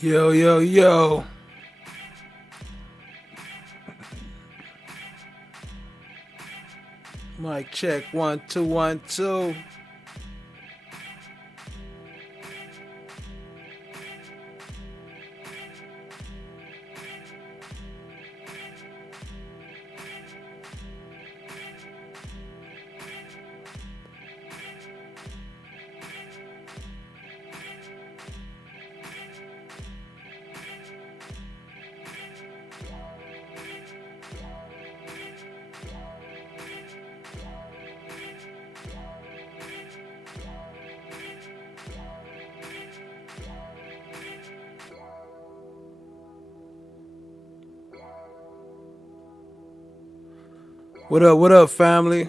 Yo, yo, yo. Mic check, 1 2 1 2. What up, family?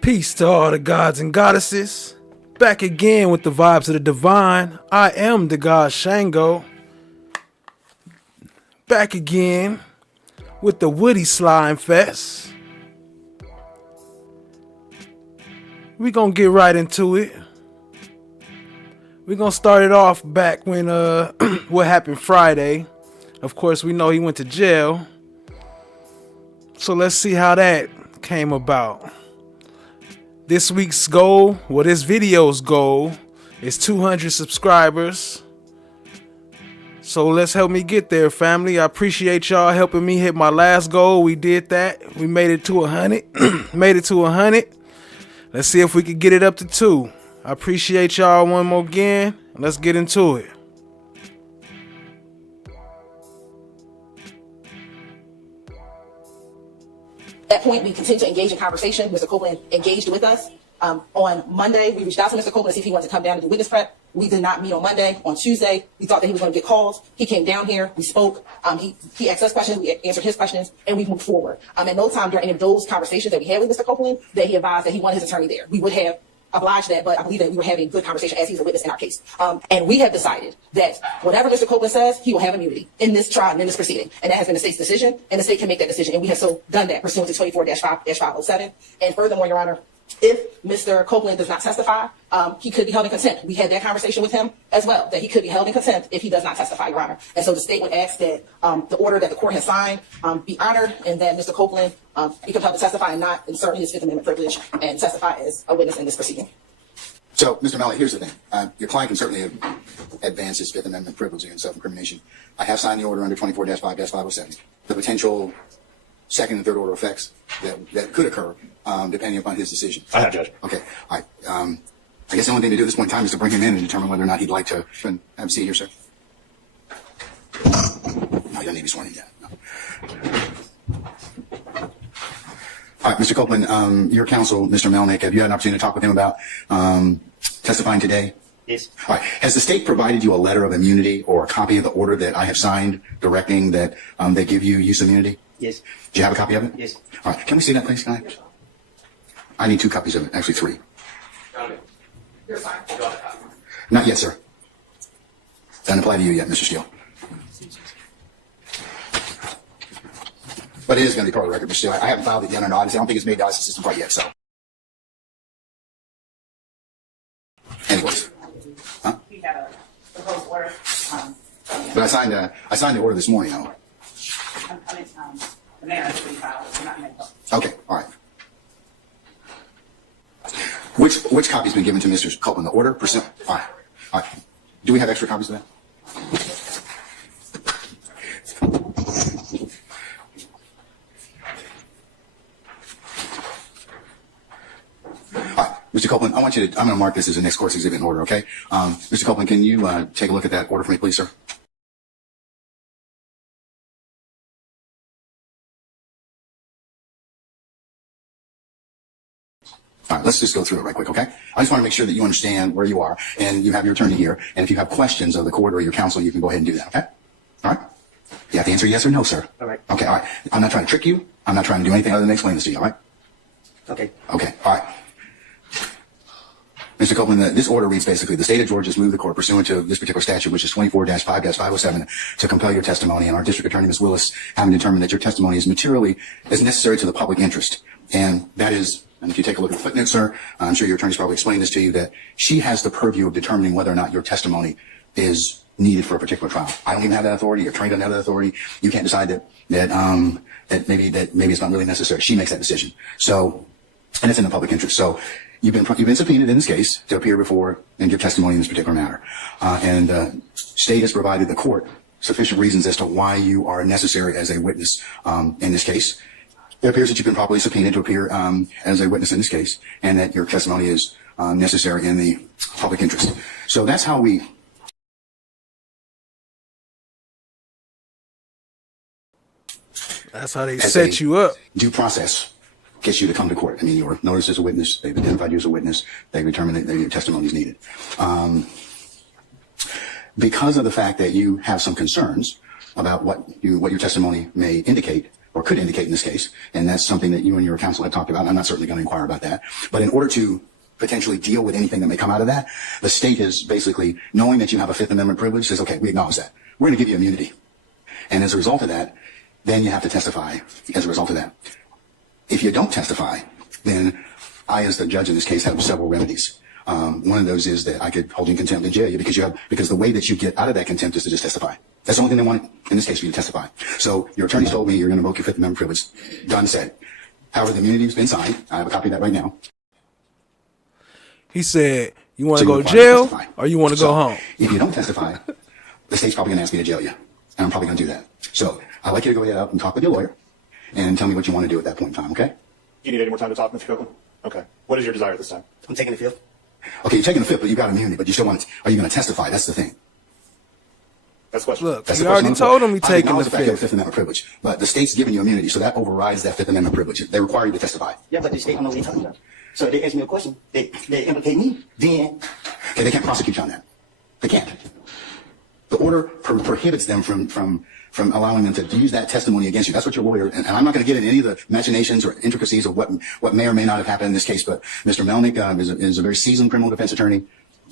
Peace to all the gods and goddesses. Back again with the vibes of the divine. I am the god Shango. Back again with the Woody SLIMEFEST. We gonna get right into it. We gonna start it off back when what happened Friday. Of course, we know he went to jail. So let's see how that came about. This week's goal, well, this video's goal is 200 subscribers. So let's help me get there, family. I appreciate y'all helping me hit my last goal. We did that. We made it to 100. Made it to 100. Let's see if we can get it up to 2. I appreciate y'all one more again. Let's get into it. At that point, we continued to engage in conversation. Mr. Copeland engaged with us. On Monday, we reached out to Mr. Copeland to see if he wanted to come down and do witness prep. We did not meet on Monday. On Tuesday, we thought that he was going to get calls. He came down here. We spoke. He asked us questions. We answered his questions, and we moved forward. At no time during any of those conversations that we had with Mr. Copeland that he advised that he wanted his attorney there. We would have obliged that, but I believe that we were having good conversation as he's a witness in our case. And we have decided that whatever Mr. Copeland says, he will have immunity in this trial and in this proceeding. And that has been the state's decision, and the state can make that decision. And we have so done that pursuant to 24-5-507. And furthermore, Your Honor, if Mr. Copeland does not testify, he could be held in contempt. We had that conversation with him as well, that he could be held in contempt if he does not testify, Your Honor. And so the state would ask that the order that the court has signed be honored, and that Mr. Copeland be compelled to testify and not insert his Fifth Amendment privilege and testify as a witness in this proceeding. So, Mr. Malley, here's the thing. Your client can certainly advance his Fifth Amendment privilege against self-incrimination. I have signed the order under 24-5-507. The potential second and third order effects that could occur depending upon his decision. I have, Judge. Okay. All right. I guess the only thing to do at this point in time is to bring him in and determine whether or not he'd like to have a seat here, sir. No, you don't need to be sworn in yet. No. All right, Mr. Copeland, your counsel, Mr. Melnick, have you had an opportunity to talk with him about testifying today? Yes. All right. Has the state provided you a letter of immunity or a copy of the order that I have signed directing that they give you use of immunity? Yes. Do you have a copy of it? Yes. All right. Can we see that, please? Can I need 2 copies of it. Actually, 3. Okay. You're fine. Not yet, sir. Doesn't apply to you yet, Mr. Steele. But it is going to be part of the record, Mr. Steele. I haven't filed it yet, and obviously I don't think it's made to the system quite yet, so. Anyways. Huh? We had a proposed order. But I signed the order this morning, though. The mayor has already filed. We're not going to Okay, all right. Which copy's been given to Mr. Copeland? The order? All right. All right. Do we have extra copies of that? All right, Mr. Copeland, I'm going to mark this as a next course exhibit in order, okay? Mr. Copeland, can you take a look at that order for me, please, sir? All right, let's just go through it right quick, okay? I just want to make sure that you understand where you are, and you have your attorney here, and if you have questions of the court or your counsel, you can go ahead and do that, okay? All right? You have to answer yes or no, sir. All right. Okay, all right. I'm not trying to trick you. I'm not trying to do anything other than explain this to you, all right? Okay. Okay, all right. Mr. Copeland, this order reads basically, the state of Georgia has moved the court pursuant to this particular statute, which is 24-5-507, to compel your testimony. And our district attorney, Ms. Willis, having determined that your testimony is materially as necessary to the public interest. And that is, and if you take a look at the footnote, sir, I'm sure your attorney's probably explained this to you, that she has the purview of determining whether or not your testimony is needed for a particular trial. I don't even have that authority. Your attorney doesn't have that authority. You can't decide that maybe it's not really necessary. She makes that decision. So, and it's in the public interest. So, you've been subpoenaed in this case to appear before and give testimony in this particular matter. And state has provided the court sufficient reasons as to why you are necessary as a witness in this case. It appears that you've been properly subpoenaed to appear as a witness in this case, and that your testimony is necessary in the public interest. So that's how we. That's how they set you up. Due process gets you to come to court. I mean, you were noticed as a witness. They've identified you as a witness. They determined that your testimony is needed. Because of the fact that you have some concerns about what your testimony may indicate or could indicate in this case, and that's something that you and your counsel have talked about. I'm not certainly going to inquire about that. But in order to potentially deal with anything that may come out of that, the state is basically, knowing that you have a Fifth Amendment privilege, says, okay, we acknowledge that. We're going to give you immunity. And as a result of that, then you have to testify as a result of that. If you don't testify, then I, as the judge in this case, have several remedies. One of those is that I could hold you in contempt and jail you because the way that you get out of that contempt is to just testify. That's the only thing they want in this case for you to testify. So your attorney told me you're going to invoke your Fifth Amendment privilege. Done said. However, the immunity has been signed. I have a copy of that right now. He said, you want to go to jail or you want to go home? If you don't testify, the state's probably going to ask me to jail you. And I'm probably going to do that. So I'd like you to go ahead up and talk with your lawyer and tell me what you want to do at that point in time, okay? Do you need any more time to talk, Mr. Copeland? Okay. What is your desire at this time? I'm taking the fifth. Okay, you're taking the fifth, but you got immunity, but you still want are you going to testify? That's the thing. That's the question. Look, That's you the question already told him he's taking the Fifth fifth. Amendment privilege, but the state's giving you immunity, so that overrides that Fifth Amendment privilege. They require you to testify. Yeah, but the state don't know what they're talking about. So if they ask me a question, they implicate me, then. Okay, they can't prosecute you on that. They can't. The order prohibits them from allowing them to use that testimony against you. That's what your lawyer, and I'm not going to get into any of the machinations or intricacies of what may or may not have happened in this case, but Mr. Melnick is a very seasoned criminal defense attorney.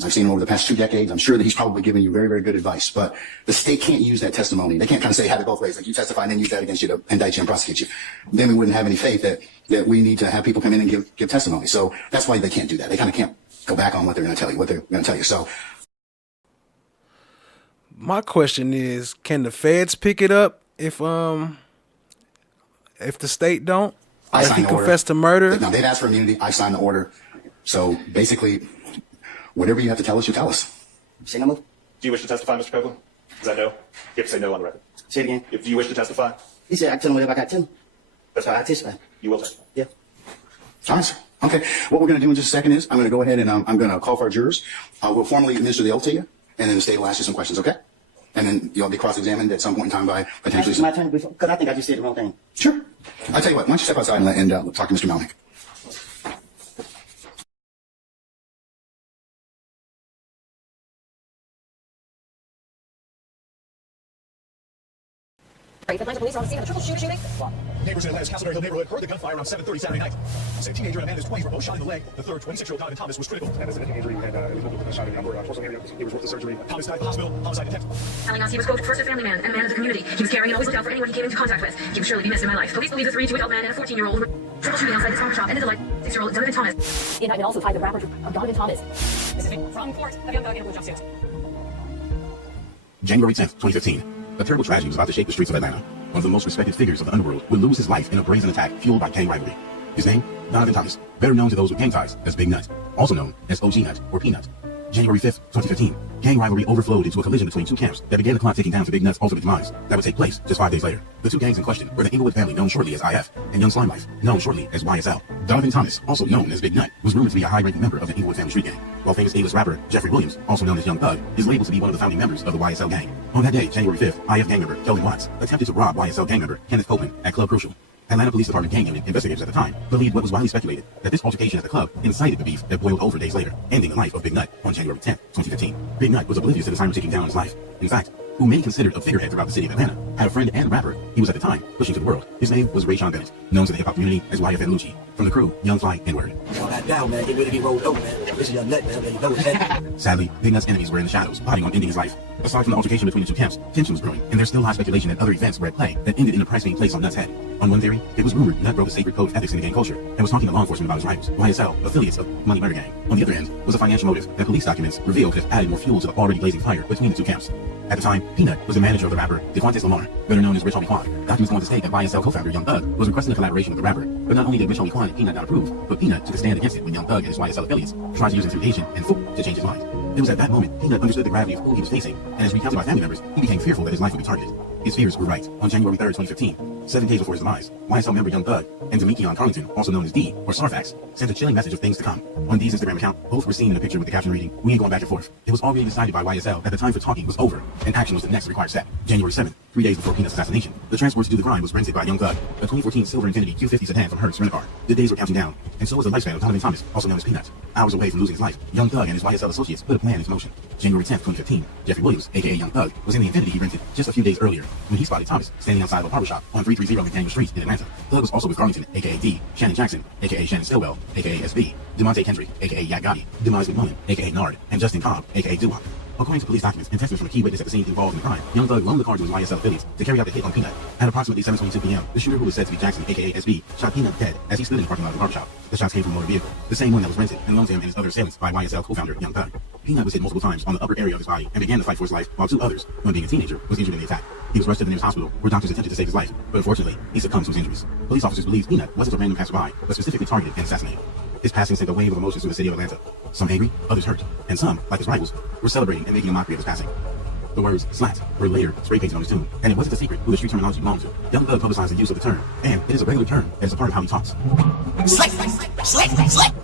I've seen him over the past 2 decades. I'm sure that he's probably giving you very, very good advice, but the state can't use that testimony. They can't kind of say, have it both ways. Like you testify and then use that against you to indict you and prosecute you. Then we wouldn't have any faith that we need to have people come in and give testimony. So that's why they can't do that. They kind of can't go back on what they're going to tell you, So My question is, can the feds pick it up if the state don't? If he confessed to murder? No, they've asked for immunity. I signed the order. So basically, whatever you have to tell us, you tell us. Say no more. Do you wish to testify, Mr. Copeland? Is that no? You have to say no on the record. Say it again. Do you wish to testify? He said I can tell him whatever I got to tell him. That's So I fine. testify. You will testify. Yeah. All right, sir. Okay. What we're going to do in just a second is I'm going to go ahead and I'm going to call for our jurors. We'll formally administer the oath to you, and then the state will ask you some questions, okay? And then you'll be cross-examined at some point in time by potentially My turn before, because I think I just said the wrong thing. Sure. I'll tell you what. Why don't you step outside and talk to Mr. Melnick? The police are on the scene of a triple shooting. Neighbors in Atlanta's Castleberry Hill neighborhood heard the gunfire around 7:30 Saturday night. A teenager and a man in his 20s were both shot in the leg. The third, 26-year-old Donovan Thomas, was critical. And a significant injury and a shot in the upper torso area. He was with the surgery. Thomas died at the hospital. Homicide detected. Telling us he was, quote, first a family man and a man of the community. He was caring and always looked out for anyone he came into contact with. He would surely be missed in my life. Police believe the 3 2-year-old man and a 14-year-old were troubleshooting outside his farm shop. Ended the life of 6-year-old Donovan Thomas. The indictment also tied the rapper of Donovan Thomas. This is from court of young dog in a blue jumpsuit. January 10th, 2015. A terrible tragedy was about to shake the streets of Atlanta. One of the most respected figures of the underworld would lose his life in a brazen attack fueled by gang rivalry. His name, Donovan Thomas, better known to those with gang ties as Big Nut, also known as OG Nut or Peanut. January 5th, 2015. Gang rivalry overflowed into a collision between 2 camps that began the clock ticking down to Big Nut's ultimate demise that would take place just 5 days later. The 2 gangs in question were the Inglewood family, known shortly as IF, and Young Slime Life, known shortly as YSL. Donovan Thomas, also known as Big Nut, was rumored to be a high-ranking member of the Inglewood family street gang, while famous A-list rapper Jeffrey Williams, also known as Young Thug, is labeled to be one of the founding members of the YSL gang. On that day, January 5th, IF gang member Kelvin Watts attempted to rob YSL gang member Kenneth Copeland at Club Crucial. Atlanta Police Department gang unit investigators at the time believed what was widely speculated, that this altercation at the club incited the beef that boiled over days later, ending the life of Big Nut on January 10th, 2015. Big Nut was oblivious to the timer ticking down on his life. In fact, who many considered a figurehead throughout the city of Atlanta, had a friend and rapper he was at the time pushing to the world. His name was Rayshawn Bennett, known to the hip-hop community as YFN Lucci. From the crew, Young Fly, N-word. That down, man. Get ready to get rolled over, man. This is your neck, man. You know it. Sadly, Big Nut's enemies were in the shadows, plotting on ending his life. Aside from the altercation between the two camps, tension was growing, and there's still high speculation that other events were at play that ended in a price being placed on Nut's head. On one theory, it was rumored Nut broke the sacred code of ethics in the gang culture and was talking to law enforcement about his rivals, YSL, affiliates of Money Murder Gang. On the other end was a financial motive that police documents revealed could have added more fuel to the already blazing fire between the two camps. At the time, Peanut was the manager of the rapper DeQuantis Lamar, better known as Rich Homie Quan. Documents go on to state that YSL co-founder Young Thug was requesting a collaboration with the rapper, but not only did Rich Homie Quan and Peanut not approve, but Peanut took a stand against it when Young Thug and his YSL affiliates tried to use intimidation and fool to change his mind. It was at that moment Peanut understood the gravity of who he was facing, and as recounted by family members, he became fearful that his life would be targeted. His fears were right. On January 3rd, 2015, 7 days before his demise, YSL member Young Thug and Demekion Carlington, also known as D, or Sarfax, sent a chilling message of things to come. On D's Instagram account, both were seen in a picture with the caption reading, "We ain't going back and forth." It was already decided by YSL that the time for talking was over, and action was the next required step. January 7th, 3 days before Peanut's assassination, the transport to do the crime was rented by Young Thug, a 2014 silver Infiniti Q50 sedan from Hertz Rent-A-Car. The days were counting down, and so was the lifespan of Donovan Thomas, also known as Peanut. Hours away from losing his life, Young Thug and his YSL associates put a plan into motion. January 10th, 2015, Jeffrey Williams, aka Young Thug, was in the Infiniti he rented just a few days earlier when he spotted Thomas standing outside of a barbershop on 330 McDaniel Street in Atlanta. Thug was also with Garlington, aka D, Shannon Jackson, aka Shannon Stillwell, aka SB, Demonte Kendrick, aka Yak Gotti, Demise McMullen, aka Nard, and Justin Cobb, aka Doo-Wop. According to police documents and testimony from a key witness at the scene involved in the crime, Young Thug loaned the car to his YSL affiliates to carry out the hit on Peanut. At approximately 7:22 p.m., the shooter, who was said to be Jackson, aka SB, shot Peanut dead as he stood in the parking lot of the barbershop. The shots came from a motor vehicle, the same one that was rented and loaned to him and his other assailants by YSL co-founder Young Thug. Peanut was hit multiple times on the upper area of his body and began to fight for his life, while two others, one being a teenager, was injured in the attack. He was rushed to the nearest hospital, where doctors attempted to save his life, but unfortunately, he succumbed to his injuries. Police officers believe Peanut wasn't a random passerby, but specifically targeted and assassinated. His passing sent a wave of emotions through the city of Atlanta. Some angry, others hurt, and some, like his rivals, were celebrating and making a mockery of his passing. The words "slat" were later spray painted on his tomb, and it wasn't a secret who the street terminology belonged to. Young Thug publicized the use of the term, and it is a regular term that is a part of how he talks.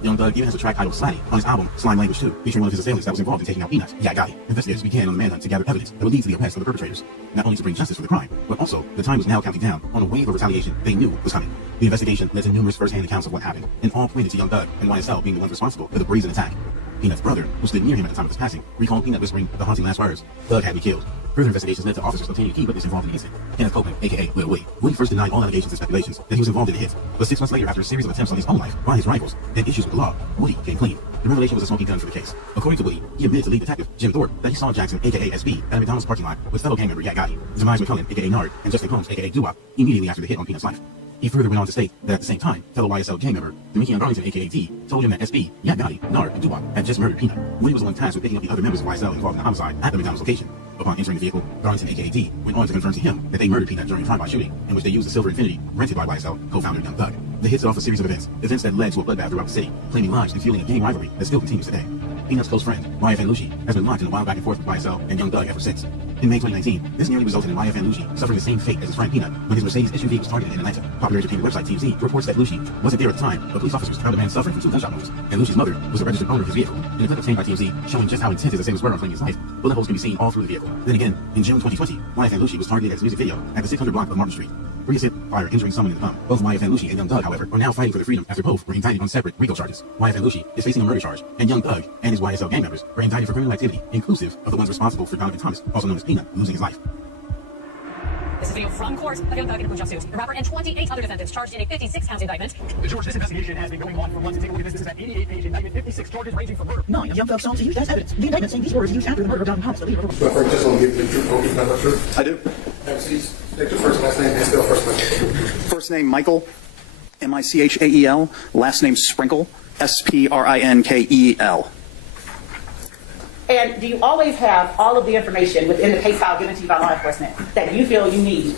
Young Thug even has a track titled "Slatty" on his album Slime Language 2, featuring one of his assailants that was involved in taking out Peanut, Yak Gotti. Investigators began on the manhunt to gather evidence that would lead to the arrest of the perpetrators, not only to bring justice for the crime, but also the time was now counting down on a wave of retaliation they knew was coming. The investigation led to numerous first-hand accounts of what happened, and all pointed to Young Thug and YSL being the ones responsible for the brazen attack. Peanut's brother, who stood near him at the time of his passing, recalled Peanut whispering the haunting last words, "Thug had me killed." Further investigations led to officers obtaining a key witness involved in the incident, Kenneth Copeland, aka Lil Willie. Willie first denied all allegations and speculations that he was involved in the hit, but 6 months later, after a series of attempts on his own life by his rivals and issues with the law, Woody came clean. The revelation was a smoking gun for the case. According to Woody, he admitted to lead detective Jim Thorpe that he saw Jackson, aka SB, at a McDonald's parking lot with fellow gang member Yak Gotti, Demise McMullen, aka Nard, and Justin Combs, aka Doo-Wop, immediately after the hit on Peanut's life. He further went on to state that at the same time, fellow YSL gang member Demekion Carlington, aka D, told him that SB, Yak Gotti, Nard, and Doo-Wop had just murdered Peanut. Woody was the one tasked with picking up the other members of YSL involved in the homicide at the McDonald's location. Upon entering the vehicle, Carlington, aka D, went on to confirm to him that they murdered Peanut during a drive-by shooting, in which they used a silver Infiniti rented by YSL co-founder Young Thug. The hit set off a series of events that led to a bloodbath throughout the city, claiming lives and fueling a gang rivalry that still continues today. Peanut's close friend, YFN Lucci, has been locked in a wild back and forth with YSL and Young Thug ever since. In May 2019, this nearly resulted in YFN Lucci suffering the same fate as his friend Peanut when his Mercedes SUV was targeted in Atlanta. Popular entertainment website TMZ reports that Lucci wasn't there at the time, but police officers found the man suffering from 2 gunshot wounds, and Lucci's mother was a registered owner of his vehicle. In a clip obtained by TMZ showing just how intense his assailants were on claiming his life, bullet holes can be seen all through the vehicle. Then again, in June 2020, YFN Lucci was targeted at his music video at the 600 block of Martin Street. Previous hit fire injuring someone in the thumb. Both YFN Lucci and Young Thug, however, are now fighting for their freedom after both were indicted on separate RICO charges. YFN Lucci is facing a murder charge, and Young Thug and his YSL gang members were indicted for criminal activity, inclusive of the ones responsible for Donovan Thomas, also known as Peanut, losing his life. This is video from court of Young Thug in a blue jumpsuit. The rapper and 28 other defendants charged in a 56-count indictment. George, this investigation has been going on for months. Take a look at this. This is an 88-page indictment, 56 charges ranging from murder. 9 of Young Thug's songs used as evidence. The indictment saying these words used after the murder of Donovan Thomas. Just want to give the truth, copy, not truth. I do. Take your first last name and spell first name. First name Michael, Michael. Last name Sprinkle, Sprinkel. And do you always have all of the information within the case file given to you by law enforcement that you feel you need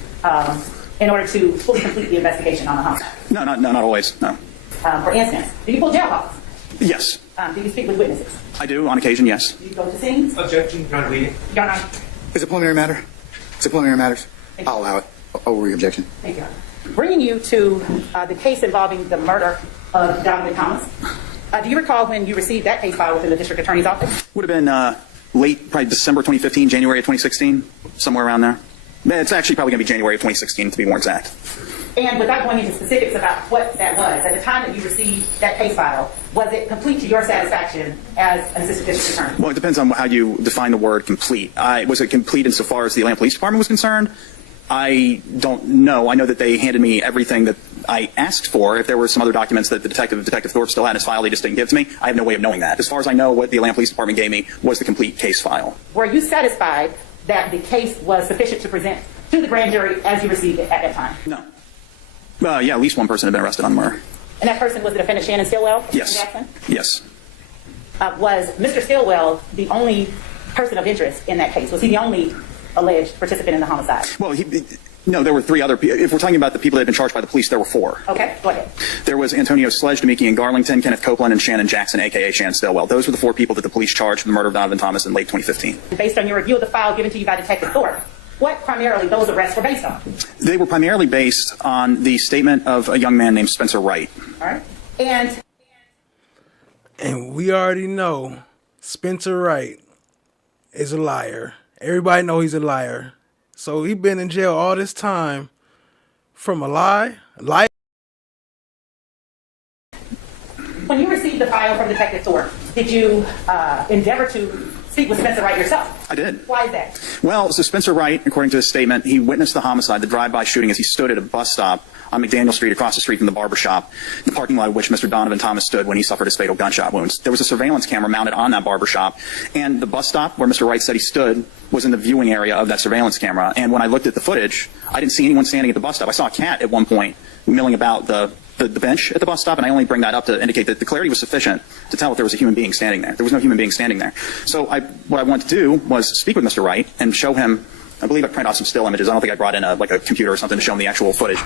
in order to fully complete the investigation on the homicide? No, not always. No. For instance, do you pull jail calls? Yes. Do you speak with witnesses? I do on occasion. Yes. Do you go to scenes? Objection. Your Honor, read it. Your Honor. Is it preliminary matter? Is it preliminary matters? I'll allow it. Over your objection. Thank you. Bringing you to the case involving the murder of Donovan Thomas. Do you recall when you received that case file within the district attorney's office? Would have been late, probably December 2015, January of 2016, somewhere around there. It's actually probably going to be January of 2016 to be more exact. And without going into specifics about what that was, at the time that you received that case file, was it complete to your satisfaction as an assistant district attorney? Well, it depends on how you define the word complete. Was it complete insofar as the Atlanta Police Department was concerned? I don't know. I know that they handed me everything that I asked for. If there were some other documents that Detective Thorpe still had in his file, he just didn't give to me. I have no way of knowing that. As far as I know, what the Atlanta Police Department gave me was the complete case file. Were you satisfied that the case was sufficient to present to the grand jury as you received it at that time? No. Yeah, at least one person had been arrested on murder. And that person was the defendant Shannon Stillwell? Yes. Jackson? Yes. Was Mr. Stillwell the only person of interest in that case? Was he the only alleged participant in the homicide? Well, no, there were 3 other people. If we're talking about the people that had been charged by the police, there were 4. Okay, go ahead. There was Antonio Sledge, Demiki, and Garlington, Kenneth Copeland, and Shannon Jackson, a.k.a. Shannon Stillwell. Those were the 4 people that the police charged for the murder of Donovan Thomas in late 2015. Based on your review of the file given to you by Detective Thorpe, what primarily those arrests were based on? They were primarily based on the statement of a young man named Spencer Wright. All right. And we already know Spencer Wright is a liar. Everybody know he's a liar. So he been in jail all this time from a lie. When you received the file from Detective Thorpe, did you endeavor to speak with Spencer Wright yourself? I did. Why is that? Well, so Spencer Wright, according to his statement, he witnessed the homicide, the drive-by shooting, as he stood at a bus stop on McDaniel Street across the street from the barber shop, the parking lot of which Mr. Donovan Thomas stood when he suffered his fatal gunshot wounds. There was a surveillance camera mounted on that barber shop, and the bus stop where Mr. Wright said he stood was in the viewing area of that surveillance camera. And when I looked at the footage, I didn't see anyone standing at the bus stop. I saw a cat at one point milling about the bench at the bus stop, and I only bring that up to indicate that the clarity was sufficient to tell if there was a human being standing there. There was no human being standing there. So what I wanted to do was speak with Mr. Wright and show him. I believe I printed out some still images. I don't think I brought in a computer or something to show him the actual footage.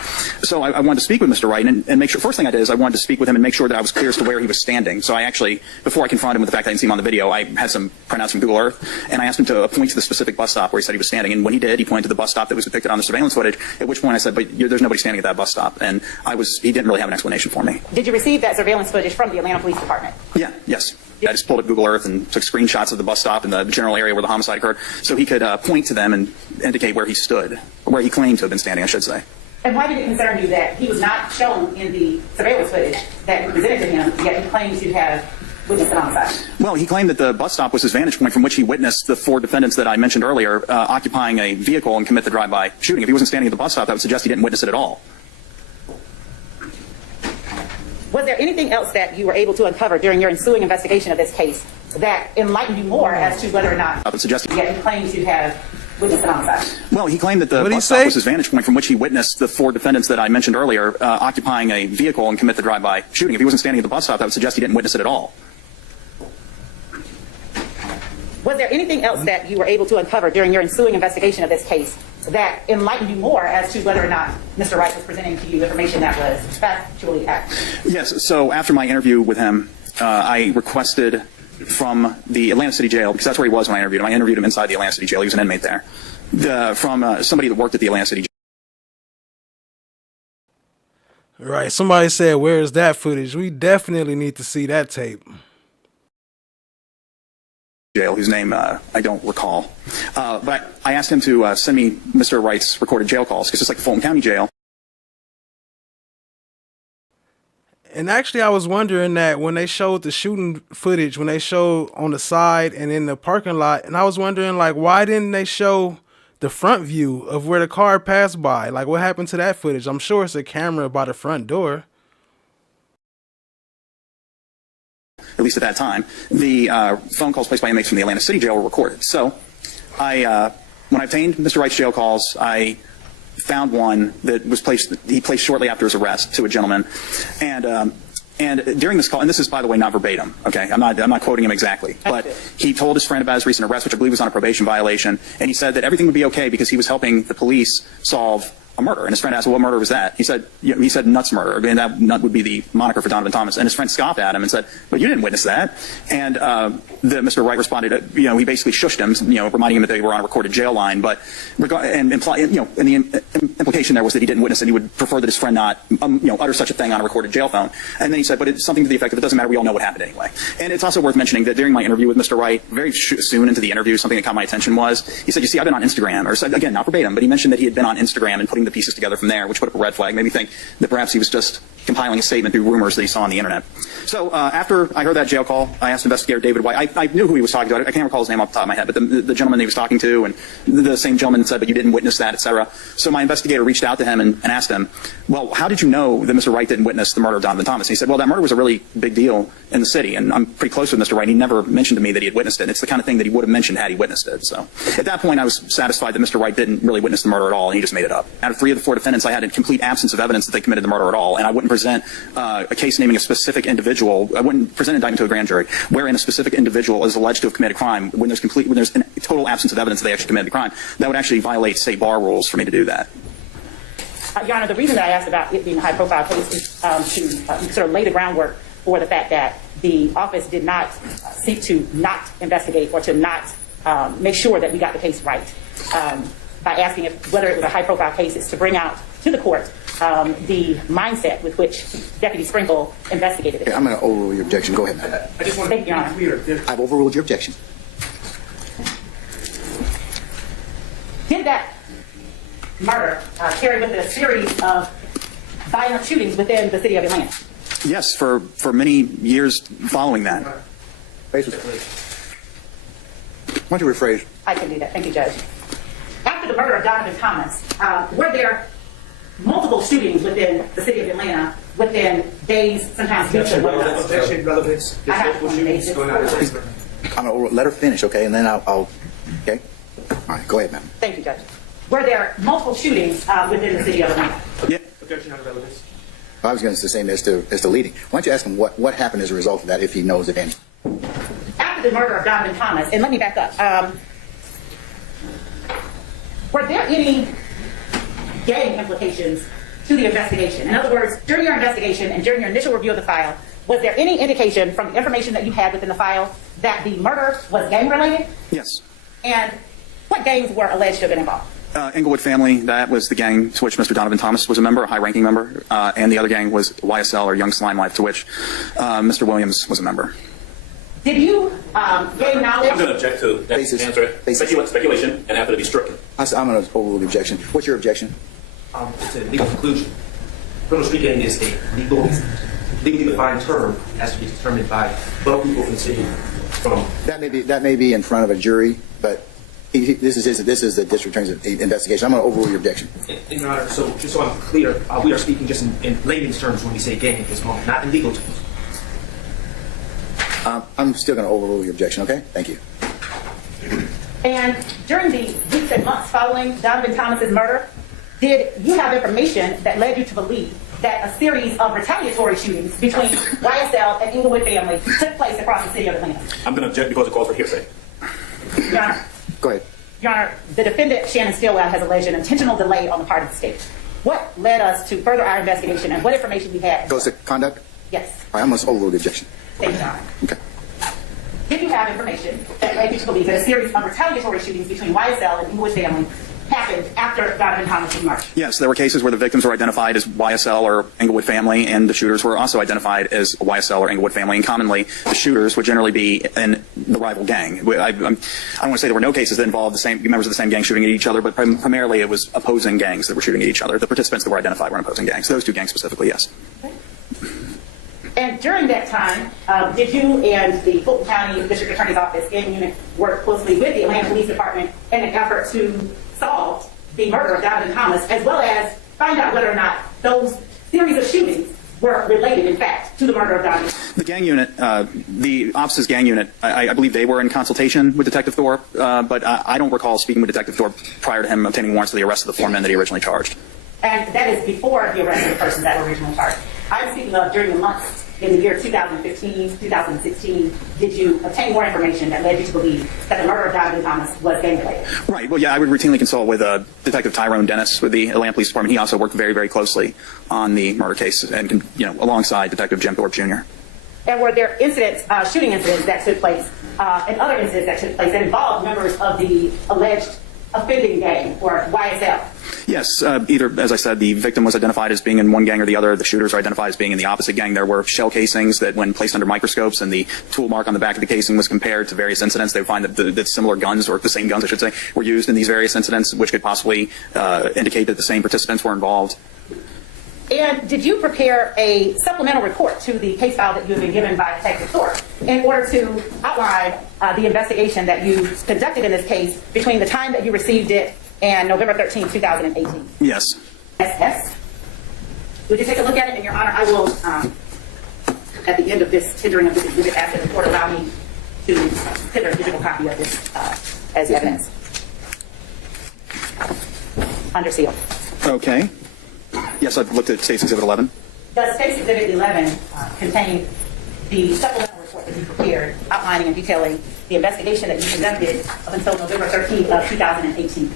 So I wanted to speak with Mr. Wright and make sure, first thing I did is I wanted to speak with him and make sure that I was clear as to where he was standing. So I actually, before I confronted him with the fact that I didn't see him on the video, I had some printouts from Google Earth, and I asked him to point to the specific bus stop where he said he was standing. And when he did, he pointed to the bus stop that was depicted on the surveillance footage, at which point I said, but there's nobody standing at that bus stop. And he didn't really have an explanation for me. Did you receive that surveillance footage from the Atlanta Police Department? Yes. I just pulled up Google Earth and took screenshots of the bus stop and the general area where the homicide occurred so he could point to them and indicate where he stood, or where he claimed to have been standing, I should say. And why did it concern you that he was not shown in the surveillance footage that you presented to him, yet he claims to have witnessed the homicide? Well, he claimed that the bus stop was his vantage point from which he witnessed the 4 defendants that I mentioned earlier occupying a vehicle and commit the drive-by shooting. If he wasn't standing at the bus stop, that would suggest he didn't witness it at all. Was there anything else that you were able to uncover during your ensuing investigation of this case that enlightened you more as to whether or not yet he claims to have witnessed the homicide? Well, he claimed that the bus stop was his vantage point from which he witnessed the 4 defendants that I mentioned earlier occupying a vehicle and commit the drive-by shooting. If he wasn't standing at the bus stop, that would suggest he didn't witness it at all. Was there anything else that you were able to uncover during your ensuing investigation of this case that enlightened you more as to whether or not Mr. Wright was presenting to you information that was factually accurate? Yes. So after my interview with him, I requested from the Atlanta City Jail, because that's where he was when I interviewed him. I interviewed him inside the Atlanta City Jail. He was an inmate there. From somebody that worked at the Atlanta City Jail. Right. Somebody said, where's that footage? We definitely need to see that tape. Jail, whose name I don't recall. But I asked him to send me Mr. Wright's recorded jail calls, because it's like the Fulton County Jail. And actually, I was wondering that when they showed the shooting footage, when they showed on the side and in the parking lot, and I was wondering, like, why didn't they show the front view of where the car passed by? Like, what happened to that footage? I'm sure it's a camera by the front door. At least at that time, the phone calls placed by inmates from the Atlanta City Jail were recorded. So when I obtained Mr. Wright's jail calls, I found one that was placed shortly after his arrest to a gentleman. And during this call, and this is, by the way, not verbatim, okay? I'm not quoting him exactly, but he told his friend about his recent arrest, which I believe was on a probation violation, and he said that everything would be okay because he was helping the police solve a murder. And his friend asked, well, what murder was that? He said Nuts murder, and that Nut would be the moniker for Donovan Thomas. And his friend scoffed at him and said, but you didn't witness that. And Mr. Wright responded, he basically shushed him, reminding him that they were on a recorded jail line. But and the implication there was that he didn't witness it. He would prefer that his friend not utter such a thing on a recorded jail phone. And then he said, but it's something to the effect of, it doesn't matter, we all know what happened anyway. And it's also worth mentioning that during my interview with Mr. Wright, very soon into the interview, something that caught my attention was, he said, you see, I've been on Instagram, or again, not verbatim, but he mentioned that he had been on Instagram and putting the pieces together from there, which put up a red flag, made me think that perhaps he was just compiling a statement through rumors that he saw on the internet. So after I heard that jail call, I asked investigator David White. I knew who he was talking to. I can't recall his name off the top of my head, but the gentleman he was talking to, and the same gentleman said, but you didn't witness that, etc. So my investigator reached out to him and asked him, well, how did you know that Mr. Wright didn't witness the murder of Donovan Thomas? And he said, well, that murder was a really big deal in the city, and I'm pretty close with Mr. Wright. He never mentioned to me that he had witnessed it. It's the kind of thing that he would have mentioned had he witnessed it. So at that point, I was satisfied that Mr. Wright didn't really witness the murder at all, and he just made it up. Out of 3 of the 4 defendants, I had a complete absence of evidence that they committed the murder at all, and I wouldn't present a case naming a specific individual. I wouldn't present an indictment to a grand jury wherein a specific individual is alleged to have committed a crime when there's a total absence of evidence that they actually committed the crime. That would actually violate state bar rules for me to do that. Your Honor, the reason that I asked about it being a high-profile case is to sort of lay the groundwork for the fact that the office did not seek to not investigate or to not make sure that we got the case right. By asking whether it was a high-profile case, is to bring out to the court the mindset with which Deputy Sprinkle investigated it. Okay, I'm going to overrule your objection. Go ahead, ma'am. I just want to be clear. I've overruled your objection. Did that murder carry with it a series of violent shootings within the city of Atlanta? Yes, for many years following that. Why don't you rephrase? I can do that. Thank you, Judge. After the murder of Donovan Thomas, were there multiple shootings within the city of Atlanta within days, sometimes weeks, or months? Objection, relevance. I have one basis. I'm going to let her finish, okay, and then I'll okay? All right, go ahead, ma'am. Thank you, Judge. Were there multiple shootings within the city of Atlanta? Yeah. Objection, relevance. I was going to say the same as to leading. Why don't you ask him what happened as a result of that, if he knows of any? After the murder of Donovan Thomas, and let me back up, were there any gang implications to the investigation? In other words, during your investigation and during your initial review of the file, was there any indication from the information that you had within the file that the murder was gang-related? Yes. And what gangs were alleged to have been involved? Englewood Family, that was the gang to which Mr. Donovan Thomas was a member, a high-ranking member, and the other gang was YSL, or Young Slime Life, to which Mr. Williams was a member. Did you gain knowledge? I'm going to object to that answer. Speculation, and after to be stricken. I'm going to overrule the objection. What's your objection? It's a legal conclusion. Criminal street gang is a legally defined term, has to be determined by both people in the city. That may be in front of a jury, but this is the district attorney's investigation. I'm going to overrule your objection. Your Honor, so just so I'm clear, we are speaking just in layman's terms when we say gang at this moment, not in legal terms. I'm still going to overrule your objection, okay? Thank you. And during the weeks and months following Donovan Thomas's murder, did you have information that led you to believe that a series of retaliatory shootings between YSL and Englewood Family took place across the city of Atlanta? I'm going to object because it calls for hearsay. Your Honor. Go ahead. Your Honor, the defendant, Shannon Stillwell, has alleged an intentional delay on the part of the state. What led us to further our investigation, and what information we had? Goes to conduct? Yes. All right, I'm going to overrule the objection. Thank you, Your Honor. Okay. Did you have information that led you to believe that a series of retaliatory shootings between YSL and Englewood Family happened after Donovan Thomas was murdered? Yes, there were cases where the victims were identified as YSL or Englewood Family, and the shooters were also identified as YSL or Englewood Family. And commonly, the shooters would generally be in the rival gang. I don't want to say there were no cases that involved the same members of the same gang shooting at each other, but primarily it was opposing gangs that were shooting at each other. The participants that were identified were in opposing gangs. Those two gangs specifically, yes. Okay. And during that time, did you and the Fulton County District Attorney's Office gang unit work closely with the Atlanta Police Department in an effort to solve the murder of Donovan Thomas, as well as find out whether or not those series of shootings were related, in fact, to the murder of Donovan? The gang unit, the office's gang unit, I believe they were in consultation with Detective Thorpe, but I don't recall speaking with Detective Thorpe prior to him obtaining warrants for the arrest of the 4 men that he originally charged. And that is before the arrest of the persons that were originally charged. I'm speaking of during the months in the year 2015, 2016, did you obtain more information that led you to believe that the murder of Donovan Thomas was gang-related? Right. Well, yeah, I would routinely consult with Detective Tyrone Dennis with the Atlanta Police Department. He also worked very, very closely on the murder case, and alongside Detective Jim Thorpe Jr. And were there incidents, shooting incidents that took place, and other incidents that took place that involved members of the alleged offending gang, or YSL? Yes, either, as I said, the victim was identified as being in one gang or the other. The shooters are identified as being in the opposite gang. There were shell casings that, when placed under microscopes and the tool mark on the back of the casing was compared to various incidents, they would find that similar guns, or the same guns, I should say, were used in these various incidents, which could possibly indicate that the same participants were involved. And did you prepare a supplemental report to the case file that you have been given by Detective Thorpe in order to outline the investigation that you conducted in this case between the time that you received it and November 13, 2018? Yes. Yes. Would you take a look at it? And Your Honor, I will, at the end of this tendering of this exhibit, ask that the court allow me to tender a digital copy of this as evidence. Under seal. Okay. Yes, I've looked at State's Exhibit 11. Does State's Exhibit 11 contain the supplemental report that you prepared outlining and detailing the investigation that you conducted up until November 13th of 2018?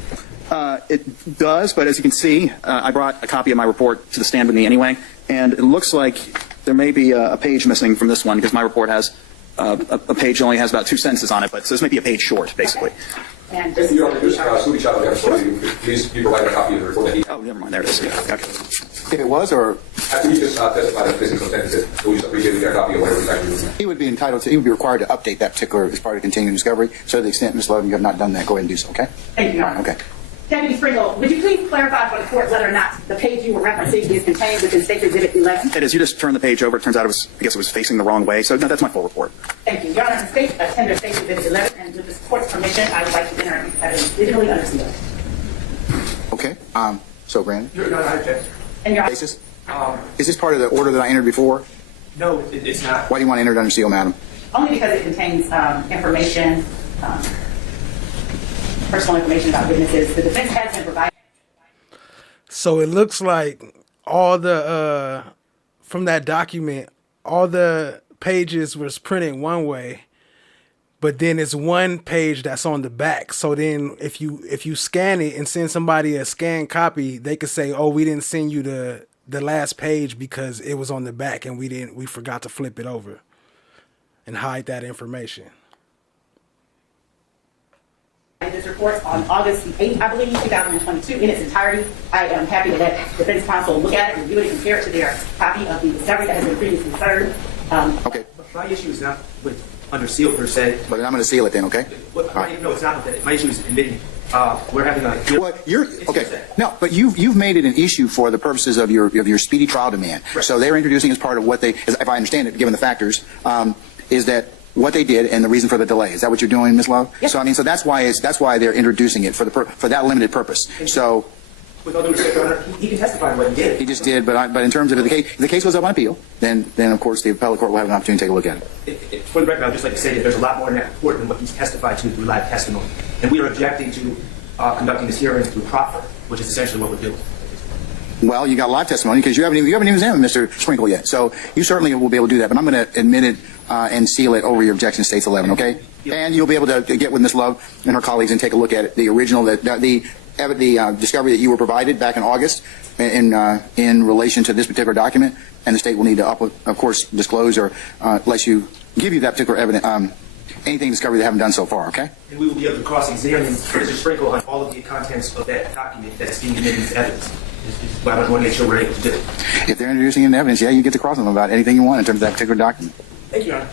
It does, but as you can see, I brought a copy of my report to the stand with me anyway, and it looks like there may be a page missing from this one because my report has a page only has about 2 sentences on it, but so this may be a page short, basically. And if you don't use Scooby Child, please you provide a copy of the report that he. Oh, never mind. There it is. Yeah. Okay. If it was, or After you just testify that physical sentences, so we just appreciate you get a copy of whatever he's actually doing. he would be entitled to, he would be required to update that particular as part of continuing discovery. So to the extent, Ms. Love, you have not done that, go ahead and do so, okay? Thank you, Your Honor. Okay. Deputy Springle, would you please clarify for the court whether or not the page you were referencing is contained within State's Exhibit 11? It is. You just turn the page over. It turns out I guess it was facing the wrong way. So no, that's my full report. Thank you. Your Honor, the State tender State's Exhibit 11, and with this court's permission, I would like to enter evidence digitally under seal. Okay. So, Brandon, Your Honor, I object. And Your Honor, basis? Is this part of the order that I entered before? No, it's not. Why do you want to enter it under seal, madam? only because it contains information, personal information about witnesses. The defense has been provided. So it looks like all the from that document, all the pages was printed one way, but then it's one page that's on the back. So then if you scan it and send somebody a scanned copy, they could say, "Oh, we didn't send you the last page because it was on the back and we forgot to flip it over and hide that information." This report on August the 8th, I believe, 2022, in its entirety. I am happy to let defense counsel look at it, review it, and compare it to their copy of the discovery that has been previously served. Okay. My issue is not with under seal per se. But I'm going to seal it then, okay? No, it's not. My issue is admitting we're having a. Well, okay. No, but you've made it an issue for the purposes of your speedy trial demand. Right. So they're introducing as part of what they, if I understand it, given the factors, is that what they did and the reason for the delay. Is that what you're doing, Ms. Love? Yes. So I mean, so that's why they're introducing it for that limited purpose. So. With all due respect, Your Honor, he can testify to what he did. He just did, but in terms of if the case was up on appeal, then of course the appellate court will have an opportunity to take a look at it. For the record, I'd just like to say that there's a lot more in that report than what he's testified to through live testimony, and we are objecting to conducting this hearing through proffer, which is essentially what we're doing. Well, you got live testimony because you haven't even examined Mr. Sprinkle yet, so you certainly will be able to do that. But I'm going to admit it and seal it over your objection to States 11, okay? Yep. And you'll be able to get with Ms. Love and her colleagues and take a look at it, the original, the discovery that you were provided back in August in relation to this particular document, and the state will need to, of course, disclose or let you give you that particular evidence, anything discovery they haven't done so far, okay? And we will be able to cross-examine Mr. Sprinkle on all of the contents of that document that's being admitted as evidence. Is what I want to make sure we're able to do. If they're introducing in evidence, yeah, you get to cross them about anything you want in terms of that particular document. Thank you, Your Honor.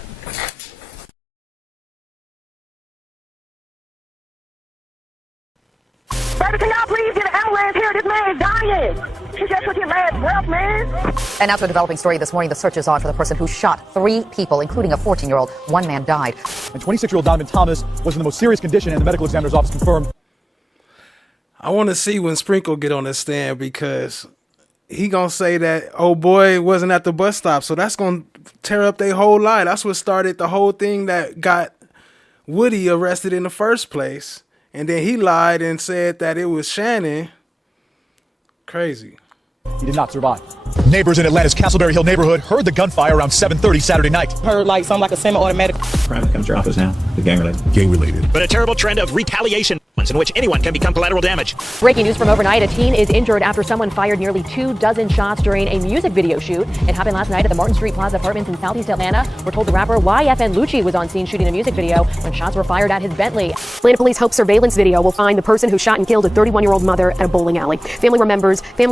Baby, can y'all please get an ambulance here? This man is dying. He just took his last breath, man. And now to a developing story this morning. The search is on for the person who shot 3 people, including a 14-year-old. One man died. And 26-year-old Donovan Thomas was in the most serious condition, and the medical examiner's office confirmed. I want to see when Sprinkle get on the stand, because he gonna say that oh boy wasn't at the bus stop, so that's gonna tear up their whole lie. That's what started the whole thing that got Woody arrested in the first place, and then he lied and said that it was Shannon. Crazy. He did not survive. Neighbors in Atlanta's Castleberry Hill neighborhood heard the gunfire around 7:30 Saturday night. Heard like something like a semi-automatic. Crime comes to your office now. The gang-related. Gang-related. But a terrible trend of retaliation in which anyone can become collateral damage. Breaking news from overnight. A teen is injured after someone fired nearly 24 shots during a music video shoot. It happened last night at the Martin Street Plaza Apartments in Southeast Atlanta. We're told the rapper YSL Lucci was on scene shooting a music video when shots were fired at his Bentley. Atlanta police hope surveillance video will find the person who shot and killed a 31-year-old mother at a bowling alley. Family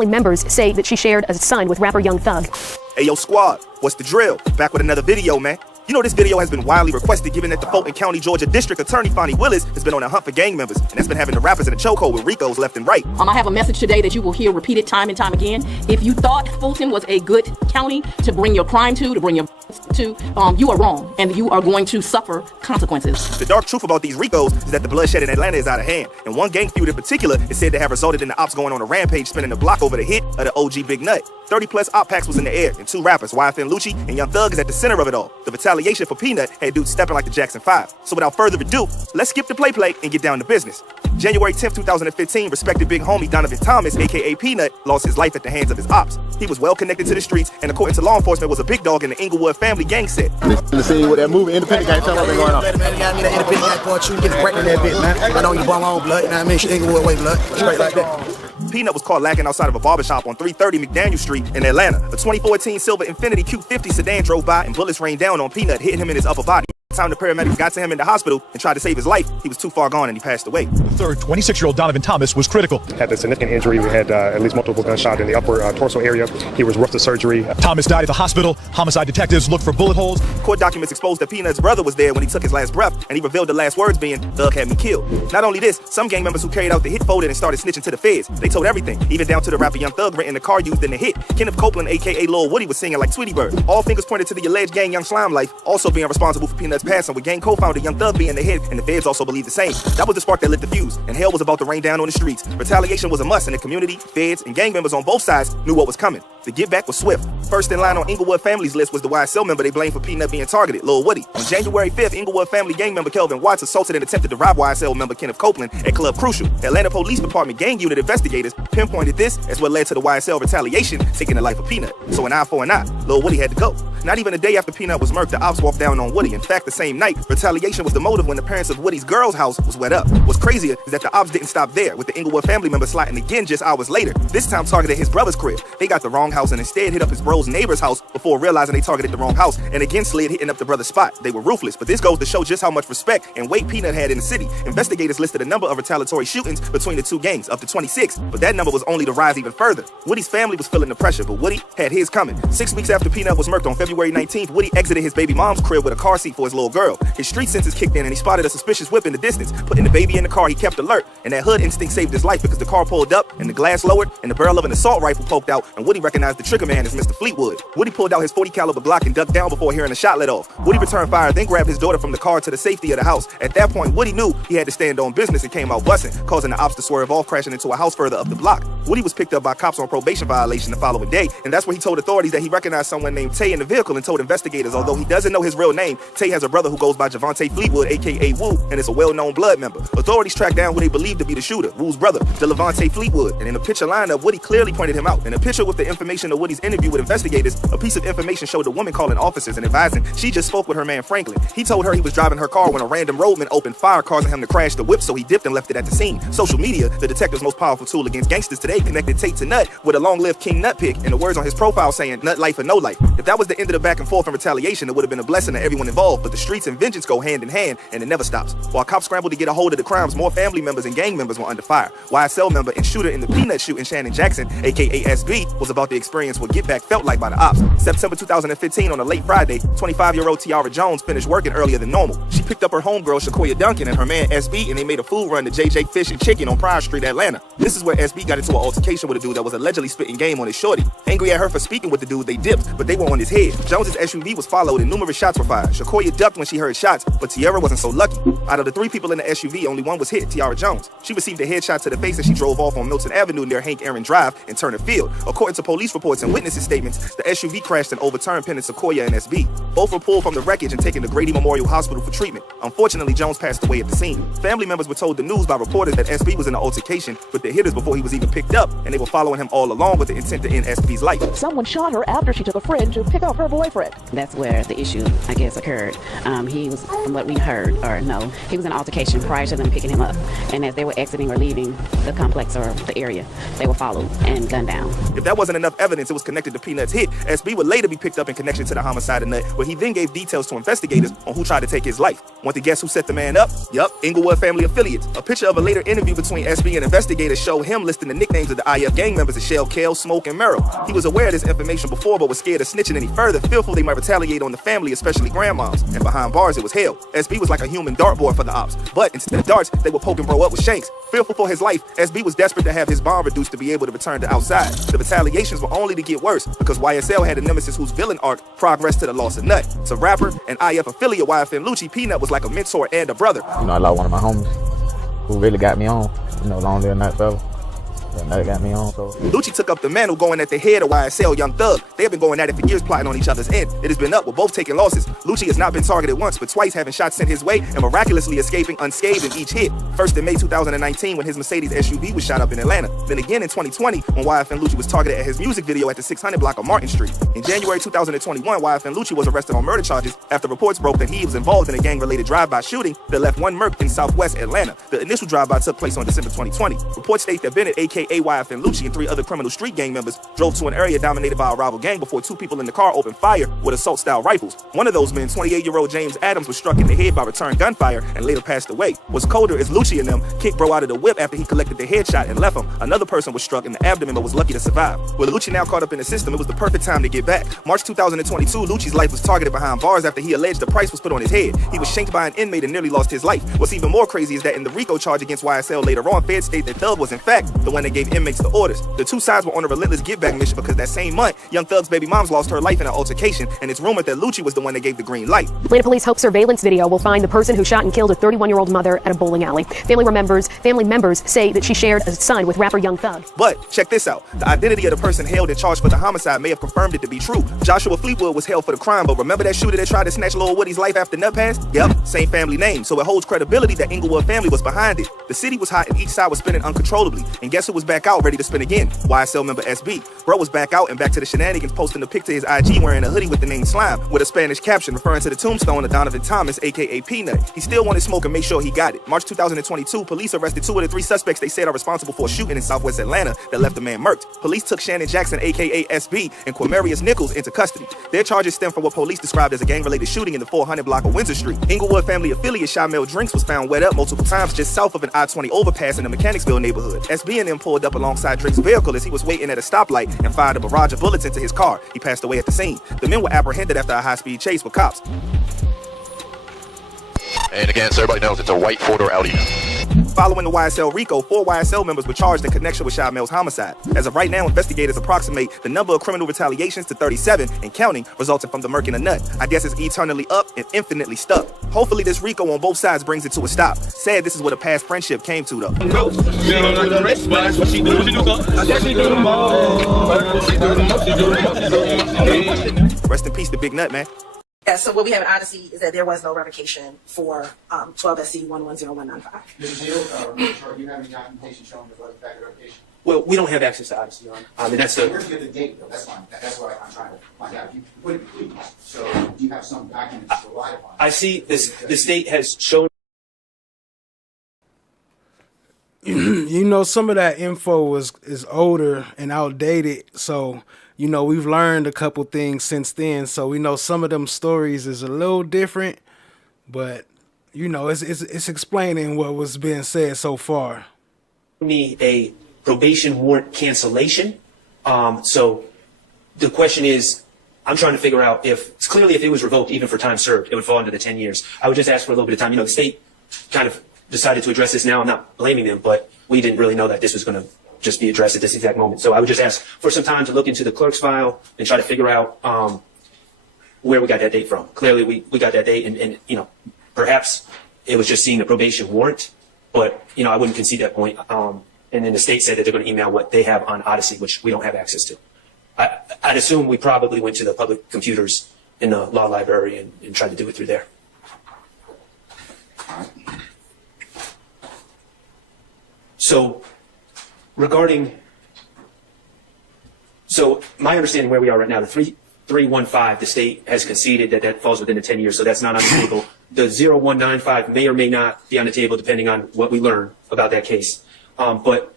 members say that she shared a son with rapper Young Thug. Hey, yo, squad, what's the drill? Back with another video, man. You know this video has been widely requested given that the Fulton County, Georgia District Attorney Fonnie Willis has been on a hunt for gang members, and that's been having the rappers in a chokehold with Ricos left and right. I have a message today that you will hear repeated time and time again. If you thought Fulton was a good county to bring your crime to bring your to, you are wrong, and you are going to suffer consequences. The dark truth about these Ricos is that the bloodshed in Atlanta is out of hand, and one gang feud in particular is said to have resulted in the ops going on a rampage, spinning the block over the hit of the OG Big Nut. 30+ op packs was in the air, and 2 rappers, YSL and Lucci, and Young Thug is at the center of it all. The retaliation for Peanut had dudes stepping like the Jackson 5. So without further ado, let's skip the play and get down to business. January 10th, 2015, respected big homie Donovan Thomas, aka Peanut, lost his life at the hands of his ops. He was well connected to the streets, and according to law enforcement, was a big dog in the Inglewood family gang set. The scene with that movie, Independent Gang, tell me what's going on. Man, you got me that Independent Gang going through, get pregnant in that bitch, man. I know you bum on blood, you know what I mean? She Inglewood way blood, straight like that. Peanut was caught lacking outside of a barbershop on 330 McDaniel Street in Atlanta. A 2014 silver Infiniti Q50 sedan drove by and bullets rained down on Peanut, hitting him in his upper body. By the time the paramedics got to him in the hospital and tried to save his life, he was too far gone and he passed away. The third, 26-year-old Donovan Thomas was critical. Had a significant injury. We had at least multiple gunshots in the upper torso area. He was rushed to surgery. Thomas died at the hospital. Homicide detectives looked for bullet holes. Court documents exposed that Peanut's brother was there when he took his last breath, and he revealed the last words being, "Thug had me killed." Not only this, some gang members who carried out the hit folded and started snitching to the feds. They told everything, even down to the rapper Young Thug renting the car used in the hit. Kenneth Copeland, aka Lil Woody, was singing like Tweety Bird. All fingers pointed to the alleged gang Young Slime Life also being responsible for Peanut's passing, with gang co-founder Young Thug being the head, and the feds also believed the same. That was the spark that lit the fuse, and hell was about to rain down on the streets. Retaliation was a must, and the community, feds, and gang members on both sides knew what was coming. The get back was swift. First in line on Inglewood family's list was the YSL member they blamed for Peanut being targeted, Lil Woody. On January 5th, Inglewood family gang member Kelvin Watts assaulted and attempted to rob YSL member Kenneth Copeland at Club Crucial. Atlanta Police Department gang unit investigators pinpointed this as what led to the YSL retaliation, taking the life of Peanut. So an eye for an eye, Lil Woody had to go. Not even a day after Peanut was murked, the ops walked down on Woody. In fact, the same night, retaliation was the motive when the parents of Woody's girl's house was wet up. What's crazier is that the ops didn't stop there, with the Inglewood family member sliding again just hours later. This time targeted his brother's crib. They got the wrong house and instead hit up his bro's neighbor's house before realizing they targeted the wrong house, and again slid hitting up the brother's spot. They were ruthless, but this goes to show just how much respect and weight Peanut had in the city. Investigators listed a number of retaliatory shootings between the two gangs, up to 26, but that number was only to rise even further. Woody's family was feeling the pressure, but Woody had his coming. 6 weeks after Peanut was murked on February 19th, Woody exited his baby mom's crib with a car seat for his little girl. His street senses kicked in and he spotted a suspicious whip in the distance. Putting the baby in the car, he kept alert, and that hood instinct saved his life because the car pulled up and the glass lowered and the barrel of an assault rifle poked out, and Woody recognized the trigger man as Mr. Fleetwood. Woody pulled out his .40 caliber Glock and ducked down before hearing a shot let off. Woody returned fire, then grabbed his daughter from the car to the safety of the house. At that point, Woody knew he had to stand on business and came out busting, causing the ops to swerve off, crashing into a house further up the block. Woody was picked up by cops on probation violation the following day, and that's where he told authorities that he recognized someone named Tay in the vehicle, and told investigators, although he doesn't know his real name, Tay has a brother who goes by Javante Fleetwood, aka Woo, and is a well-known blood member. Authorities tracked down who they believed to be the shooter, Woo's brother, Delevante Fleetwood, and in the picture lineup, Woody clearly pointed him out. In a picture with the information of Woody's interview with investigators, a piece of information showed a woman calling officers and advising she just spoke with her man Franklin. He told her he was driving her car when a random roadman opened fire, causing him to crash the whip, so he dipped and left it at the scene. Social media, the detective's most powerful tool against gangsters today, connected Tate to Nut with a long-lived King Nut pic and the words on his profile saying Nut life or no life. If that was the end of the back and forth and retaliation, it would have been a blessing to everyone involved, but the streets and vengeance go hand in hand, and it never stops. While cops scrambled to get a hold of the crimes, more family members and gang members were under fire. YSL member and shooter in the Peanut shooting, Shannon Jackson, aka SB, was about to experience what get back felt like by the ops. September 2015, on a late Friday, 25-year-old Tiara Jones finished working earlier than normal. She picked up her homegirl Shakoya Duncan and her man SB, and they made a food run to JJ Fish and Chicken on Pryor Street, Atlanta. This is where SB got into an altercation with a dude that was allegedly spitting game on his shorty. Angry at her for speaking with the dude, they dipped, but they were on his head. Jones's SUV was followed and numerous shots were fired. Shakoya ducked when she heard shots, but Tiara wasn't so lucky. Out of the 3 people in the SUV, only one was hit, Tiara Jones. She received a headshot to the face as she drove off on Milton Avenue near Hank Aaron Drive and Turner Field. According to police reports and witnesses' statements, the SUV crashed and overturned pending Sequoia and SB. Both were pulled from the wreckage and taken to Grady Memorial Hospital for treatment. Unfortunately, Jones passed away at the scene. Family members were told the news by reporters that SB was in an altercation with the hitters before he was even picked up, and they were following him all along with the intent to end SB's life. Someone shot her after she took a friend to pick up her boyfriend. That's where the issue, I guess, occurred. He was, from what we heard, or no, he was in an altercation prior to them picking him up. And as they were exiting or leaving the complex or the area, they were followed and gunned down. If that wasn't enough evidence it was connected to Peanut's hit, SB would later be picked up in connection to the homicide of Nut, where he then gave details to investigators on who tried to take his life. Want to guess who set the man up? Yup, Inglewood family affiliates. A picture of a later interview between SB and investigators showed him listing the nicknames of the IF gang members as Shell, Kale, Smoke, and Merrill. He was aware of this information before, but was scared of snitching any further stood fearful they might retaliate on the family, especially grandmoms. And behind bars, it was hell. SB was like a human dartboard for the ops. But instead of darts, they were poking bro up with shanks. Fearful for his life, SB was desperate to have his bond reduced to be able to return to outside. The retaliations were only to get worse because YSL had a nemesis whose villain arc progressed to the loss of Nut. To rapper and IF affiliate YFN Lucci, Peanut was like a mentor and a brother. You know, I lost one of my homies who really got me on. You know, long live Nut forever. That got me on, so. Lucci took up the mantle going at the head of YSL, Young Thug. They have been going at it for years, plotting on each other's end. It has been up with both taking losses. Lucci has not been targeted once, but twice having shots sent his way and miraculously escaping unscathed in each hit. First in May 2019 when his Mercedes SUV was shot up in Atlanta. Then again in 2020 when YFN Lucci was targeted at his music video at the 600 block of Martin Street. In January 2021, YFN Lucci was arrested on murder charges after reports broke that he was involved in a gang-related drive-by shooting that left one murk in southwest Atlanta. The initial drive-by took place on December 2020. Reports state that Bennett, aka YFN Lucci, and 3 other criminal street gang members drove to an area dominated by a rival gang before 2 people in the car opened fire with assault-style rifles. One of those men, 28-year-old James Adams, was struck in the head by return gunfire and later passed away. What's colder is Lucci and them kicked bro out of the whip after he collected the headshot and left him. Another person was struck in the abdomen but was lucky to survive. With Lucci now caught up in the system, it was the perfect time to get back. March 2022, Lucci's life was targeted behind bars after he alleged the price was put on his head. He was shanked by an inmate and nearly lost his life. What's even more crazy is that in the RICO charge against YSL later on, feds state that Thug was in fact the one that gave inmates the orders. The two sides were on a relentless give-back mission because that same month, Young Thug's baby moms lost her life in an altercation, and it's rumored that Lucci was the one that gave the green light. Atlanta police hope surveillance video will find the person who shot and killed a 31-year-old mother at a bowling alley. Family members say that she shared a son with rapper Young Thug. But check this out. The identity of the person held and charged for the homicide may have confirmed it to be true. Joshua Fleetwood was held for the crime, but remember that shooter that tried to snatch Lil Woody's life after Nut passed? Yep, same family name, so it holds credibility that Inglewood family was behind it. The city was hot and each side was spinning uncontrollably. And guess who was back out ready to spin again? YSL member SB. Bro was back out and back to the shenanigans, posting a pic to his IG wearing a hoodie with the name Slime with a Spanish caption referring to the tombstone of Donovan Thomas, aka Peanut. He still wanted smoke and made sure he got it. March 2022, police arrested 2 of the 3 suspects they said are responsible for a shooting in southwest Atlanta that left the man murked. Police took Shannon Jackson, aka SB, and Quamarius Nichols into custody. Their charges stem from what police described as a gang-related shooting in the 400 block of Windsor Street. Inglewood family affiliate Shamel Drinks was found wet up multiple times just south of an I-20 overpass in the Mechanicsville neighborhood. SB and them pulled up alongside Drinks' vehicle as he was waiting at a stoplight and fired a barrage of bullets into his car. He passed away at the scene. The men were apprehended after a high-speed chase with cops. And again, so everybody knows it's a white 4-door Audi. Following the YSL RICO, 4 YSL members were charged in connection with Shamel's homicide. As of right now, investigators approximate the number of criminal retaliations to 37 and counting, resulting from the murking of Nut. I guess it's eternally up and infinitely stuck. Hopefully this RICO on both sides brings it to a stop. Sad this is what a past friendship came to, though. Rest in peace to Big Nut, man. Yeah, so what we have in Odyssey is that there was no revocation for 12SC 110195. Ms. Hill, do you have any documentation showing the back of revocation? Well, we don't have access to Odyssey, Your Honor. I mean, that's Where's the date, though? That's fine. That's what I'm trying to find out. You put it, please. So, do you have some documents to rely upon? I see this. The state has shown. You know, some of that info is older and outdated, so you know we've learned a couple things since then. So we know some of them stories is a little different, but you know it's explaining what was being said so far. Me a probation warrant cancellation. So the question is, I'm trying to figure out if clearly if it was revoked even for time served, it would fall under the 10 years. I would just ask for a little bit of time. You know, the state kind of decided to address this now. I'm not blaming them, but we didn't really know that this was going to just be addressed at this exact moment. So I would just ask for some time to look into the clerk's file and try to figure out where we got that date from. Clearly we got that date and you know, perhaps it was just seeing the probation warrant, but you know, I wouldn't concede that point. And then the state said that they're going to email what they have on Odyssey, which we don't have access to. I'd assume we probably went to the public computers in the law library and tried to do it through there. So my understanding where we are right now, the 3315, the state has conceded that that falls within the 10 years, so that's not on the table. The 0195 may or may not be on the table depending on what we learn about that case. But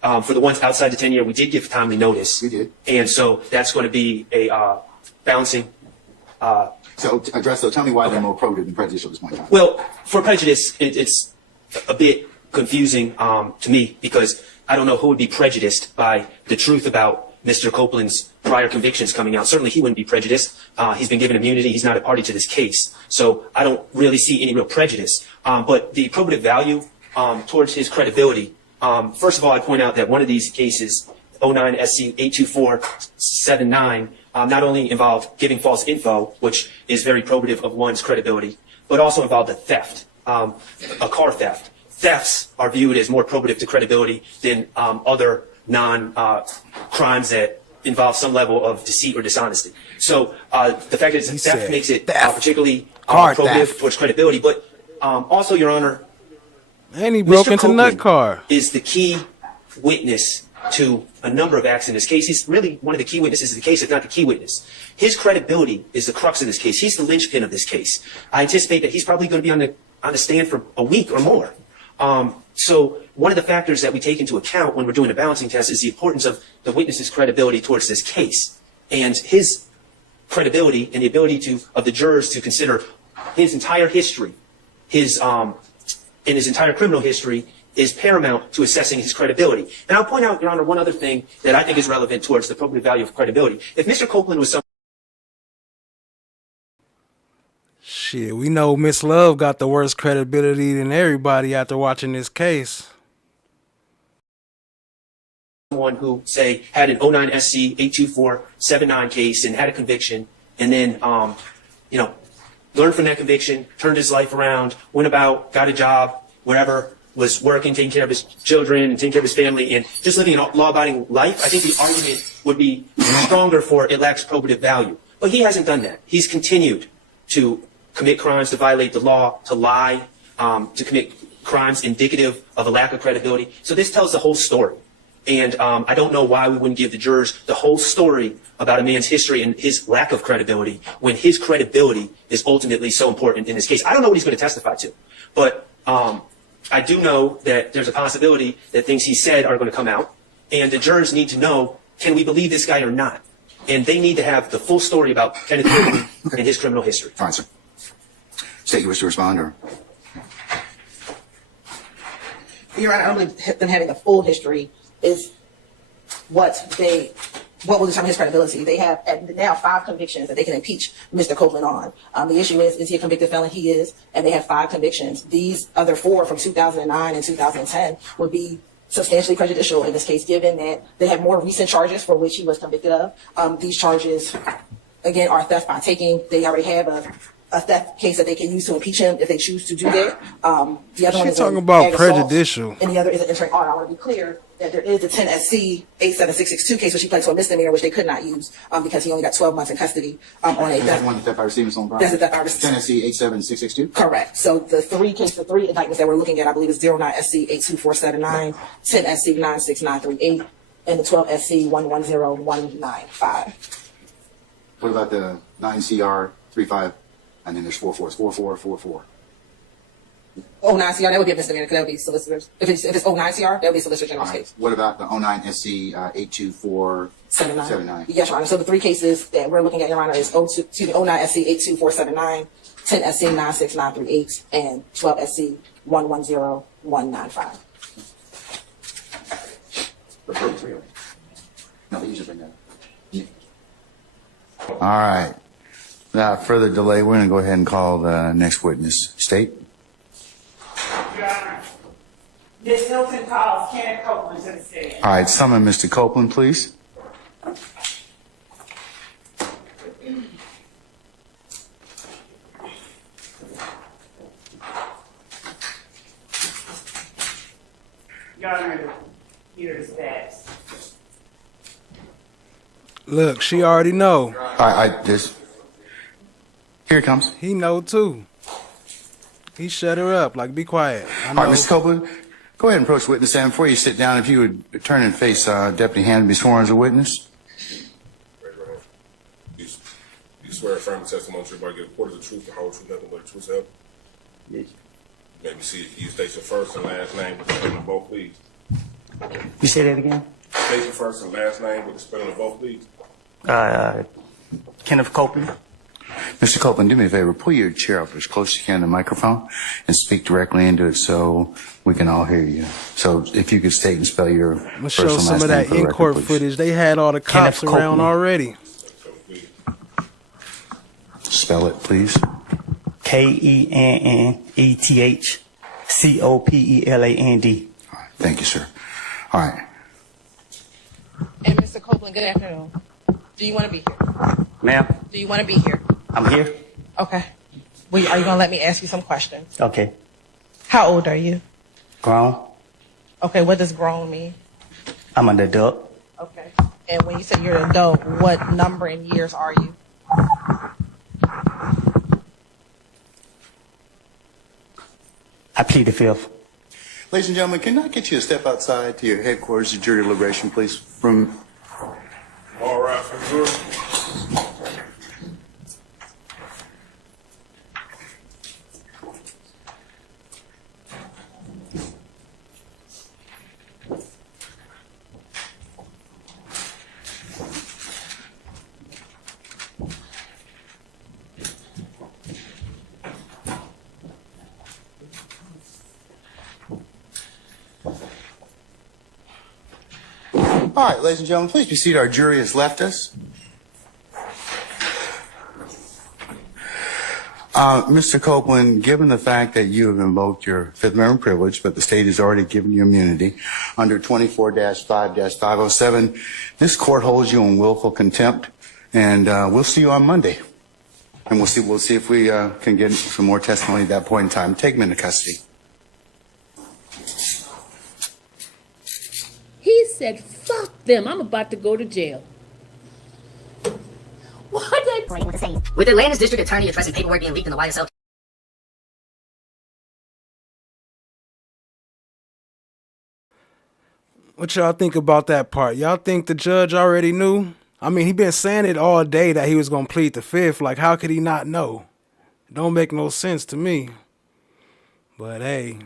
for the ones outside the 10 year, we did give timely notice. We did. And so that's going to be a balancing. So to address though, tell me why they're more probative than prejudicial at this point in time. Well, for prejudice, it's a bit confusing to me because I don't know who would be prejudiced by the truth about Mr. Copeland's prior convictions coming out, certainly he wouldn't be prejudiced. He's been given immunity. He's not a party to this case. So I don't really see any real prejudice. But the probative value towards his credibility, first of all, I'd point out that one of these cases, 09 SC 82479, not only involved giving false info, which is very probative of one's credibility, but also involved a theft, a car theft. Thefts are viewed as more probative to credibility than other non-crimes that involve some level of deceit or dishonesty. So the fact that it's a theft makes it particularly probative towards credibility. But also, Your Honor, and he broke into nut car. Is the key witness to a number of acts in this case. He's really one of the key witnesses of the case, if not the key witness. His credibility is the crux of this case. He's the linchpin of this case. I anticipate that he's probably going to be on the stand for a week or more. So one of the factors that we take into account when we're doing a balancing test is the importance of the witness's credibility towards this case. And his credibility and the ability of the jurors to consider his entire history, his entire criminal history, is paramount to assessing his credibility. And I'll point out, Your Honor, one other thing that I think is relevant towards the probative value of credibility. If Mr. Copeland was Shit, we know Ms.love got the worst credibility than everybody after watching this case. someone who, say, had an 09 SC 82479 case and had a conviction, and then, learned from that conviction, turned his life around, went about, got a job, wherever, was working, taking care of his children and taking care of his family, and just living a law-abiding life, I think the argument would be stronger for it lacks probative value. But he hasn't done that. He's continued to commit crimes, to violate the law, to lie, to commit crimes indicative of a lack of credibility. So this tells the whole story. And I don't know why we wouldn't give the jurors the whole story about a man's history and his lack of credibility when his credibility is ultimately so important in this case. I don't know what he's going to testify to, but I do know that there's a possibility that things he said are going to come out, and the jurors need to know, can we believe this guy or not? And they need to have the full story about Kenneth Copeland and his criminal history. Fine, sir. State, you wish to respond, or? Your Honor, I don't believe them having the full history is what will determine his credibility. They have now 5 convictions that they can impeach Mr. Copeland on. The issue is he a convicted felon? He is, and they have 5 convictions. These other 4 from 2009 and 2010 would be substantially prejudicial in this case, given that they have more recent charges for which he was convicted of. These charges, again, are theft by taking. They already have a theft case that they can use to impeach him if they choose to do that. The other one is talking about prejudicial, and the other is an entering order. I want to be clear that there is the 10 SC 87662 case, which he pled to a misdemeanor, which they could not use because he only got 12 months in custody on a theft. That's one theft by receiving stolen property. That's the theft by receiving. 10 SC 87662. Correct. So the 3 indictments that we're looking at, I believe, is 09 SC 82479, 10 SC 96938, and the 12 SC 110195. What about the 9 CR 35? And then there's 444444. 09 CR, that would be a misdemeanor because that would be solicitors. If it's 09 CR, that would be Solicitor General's case. What about the 09 SC 82479? Yes, Your Honor. So the 3 cases that we're looking at, Your Honor, is 09 SC 82479, 10 SC 96938, and 12 SC 110195. No, they usually bring that up. All right. Without further delay, we're going to go ahead and call the next witness. State. Your Honor, Ms. Hilton calls Kenneth Copeland to the stand. All right, summon Mr. Copeland, please. Your Honor, here is facts. Look, she already know. Here it comes. He know too. He shut her up. Like, be quiet. All right, Mr. Copeland, go ahead and approach the witness stand. Before you sit down, if you would turn and face Deputy Hand and be sworn as a witness. You swear affirm the testimony you're about to give reported the truth, the whole truth, nothing but the truth, sir? Yes. Maybe see, you state your first and last name with the spelling of both, please. You say that again? State your first and last name with the spelling of both, please. Kenneth Copeland. Mr. Copeland, do me a favor. Pull your chair up as close as you can to the microphone and speak directly into it so we can all hear you. So if you could state and spell your I'm gonna first show and some last of name that for the record, in-court please. footage. They had all the cops Kenneth around Copeland. already. Spell it, please. KENNETHCOPELAND. Thank you, sir. All right. And Mr. Copeland, good afternoon. Do you want to be here? Ma'am, Do you want to be here? I'm here. Okay. Are you going to let me ask you some questions? Okay. How old are you? Grown. Okay, what does grown mean? I'm an adult. Okay. And when you say you're an adult, what number in years are you? I plead the fifth. Ladies and gentlemen, can I get you to step outside to your headquarters of jury deliberation, please? From All right, sir. All right, ladies and gentlemen, please be seated. Our jury has left us. Mr. Copeland, given the fact that you have invoked your Fifth Amendment privilege, but the state has already given you immunity under 24-5-507, this court holds you in willful contempt, and we'll see you on Monday. And we'll see if we can get some more testimony at that point in time. Take him into custody. He said, fuck them, I'm about to go to jail. With Atlanta's district attorney addressing paperwork being leaked in the YSL. What y'all think about that part? Y'all think the judge already knew? I mean, he been saying it all day that he was going to plead the fifth. Like, how could he not know? It don't make no sense to me. But hey.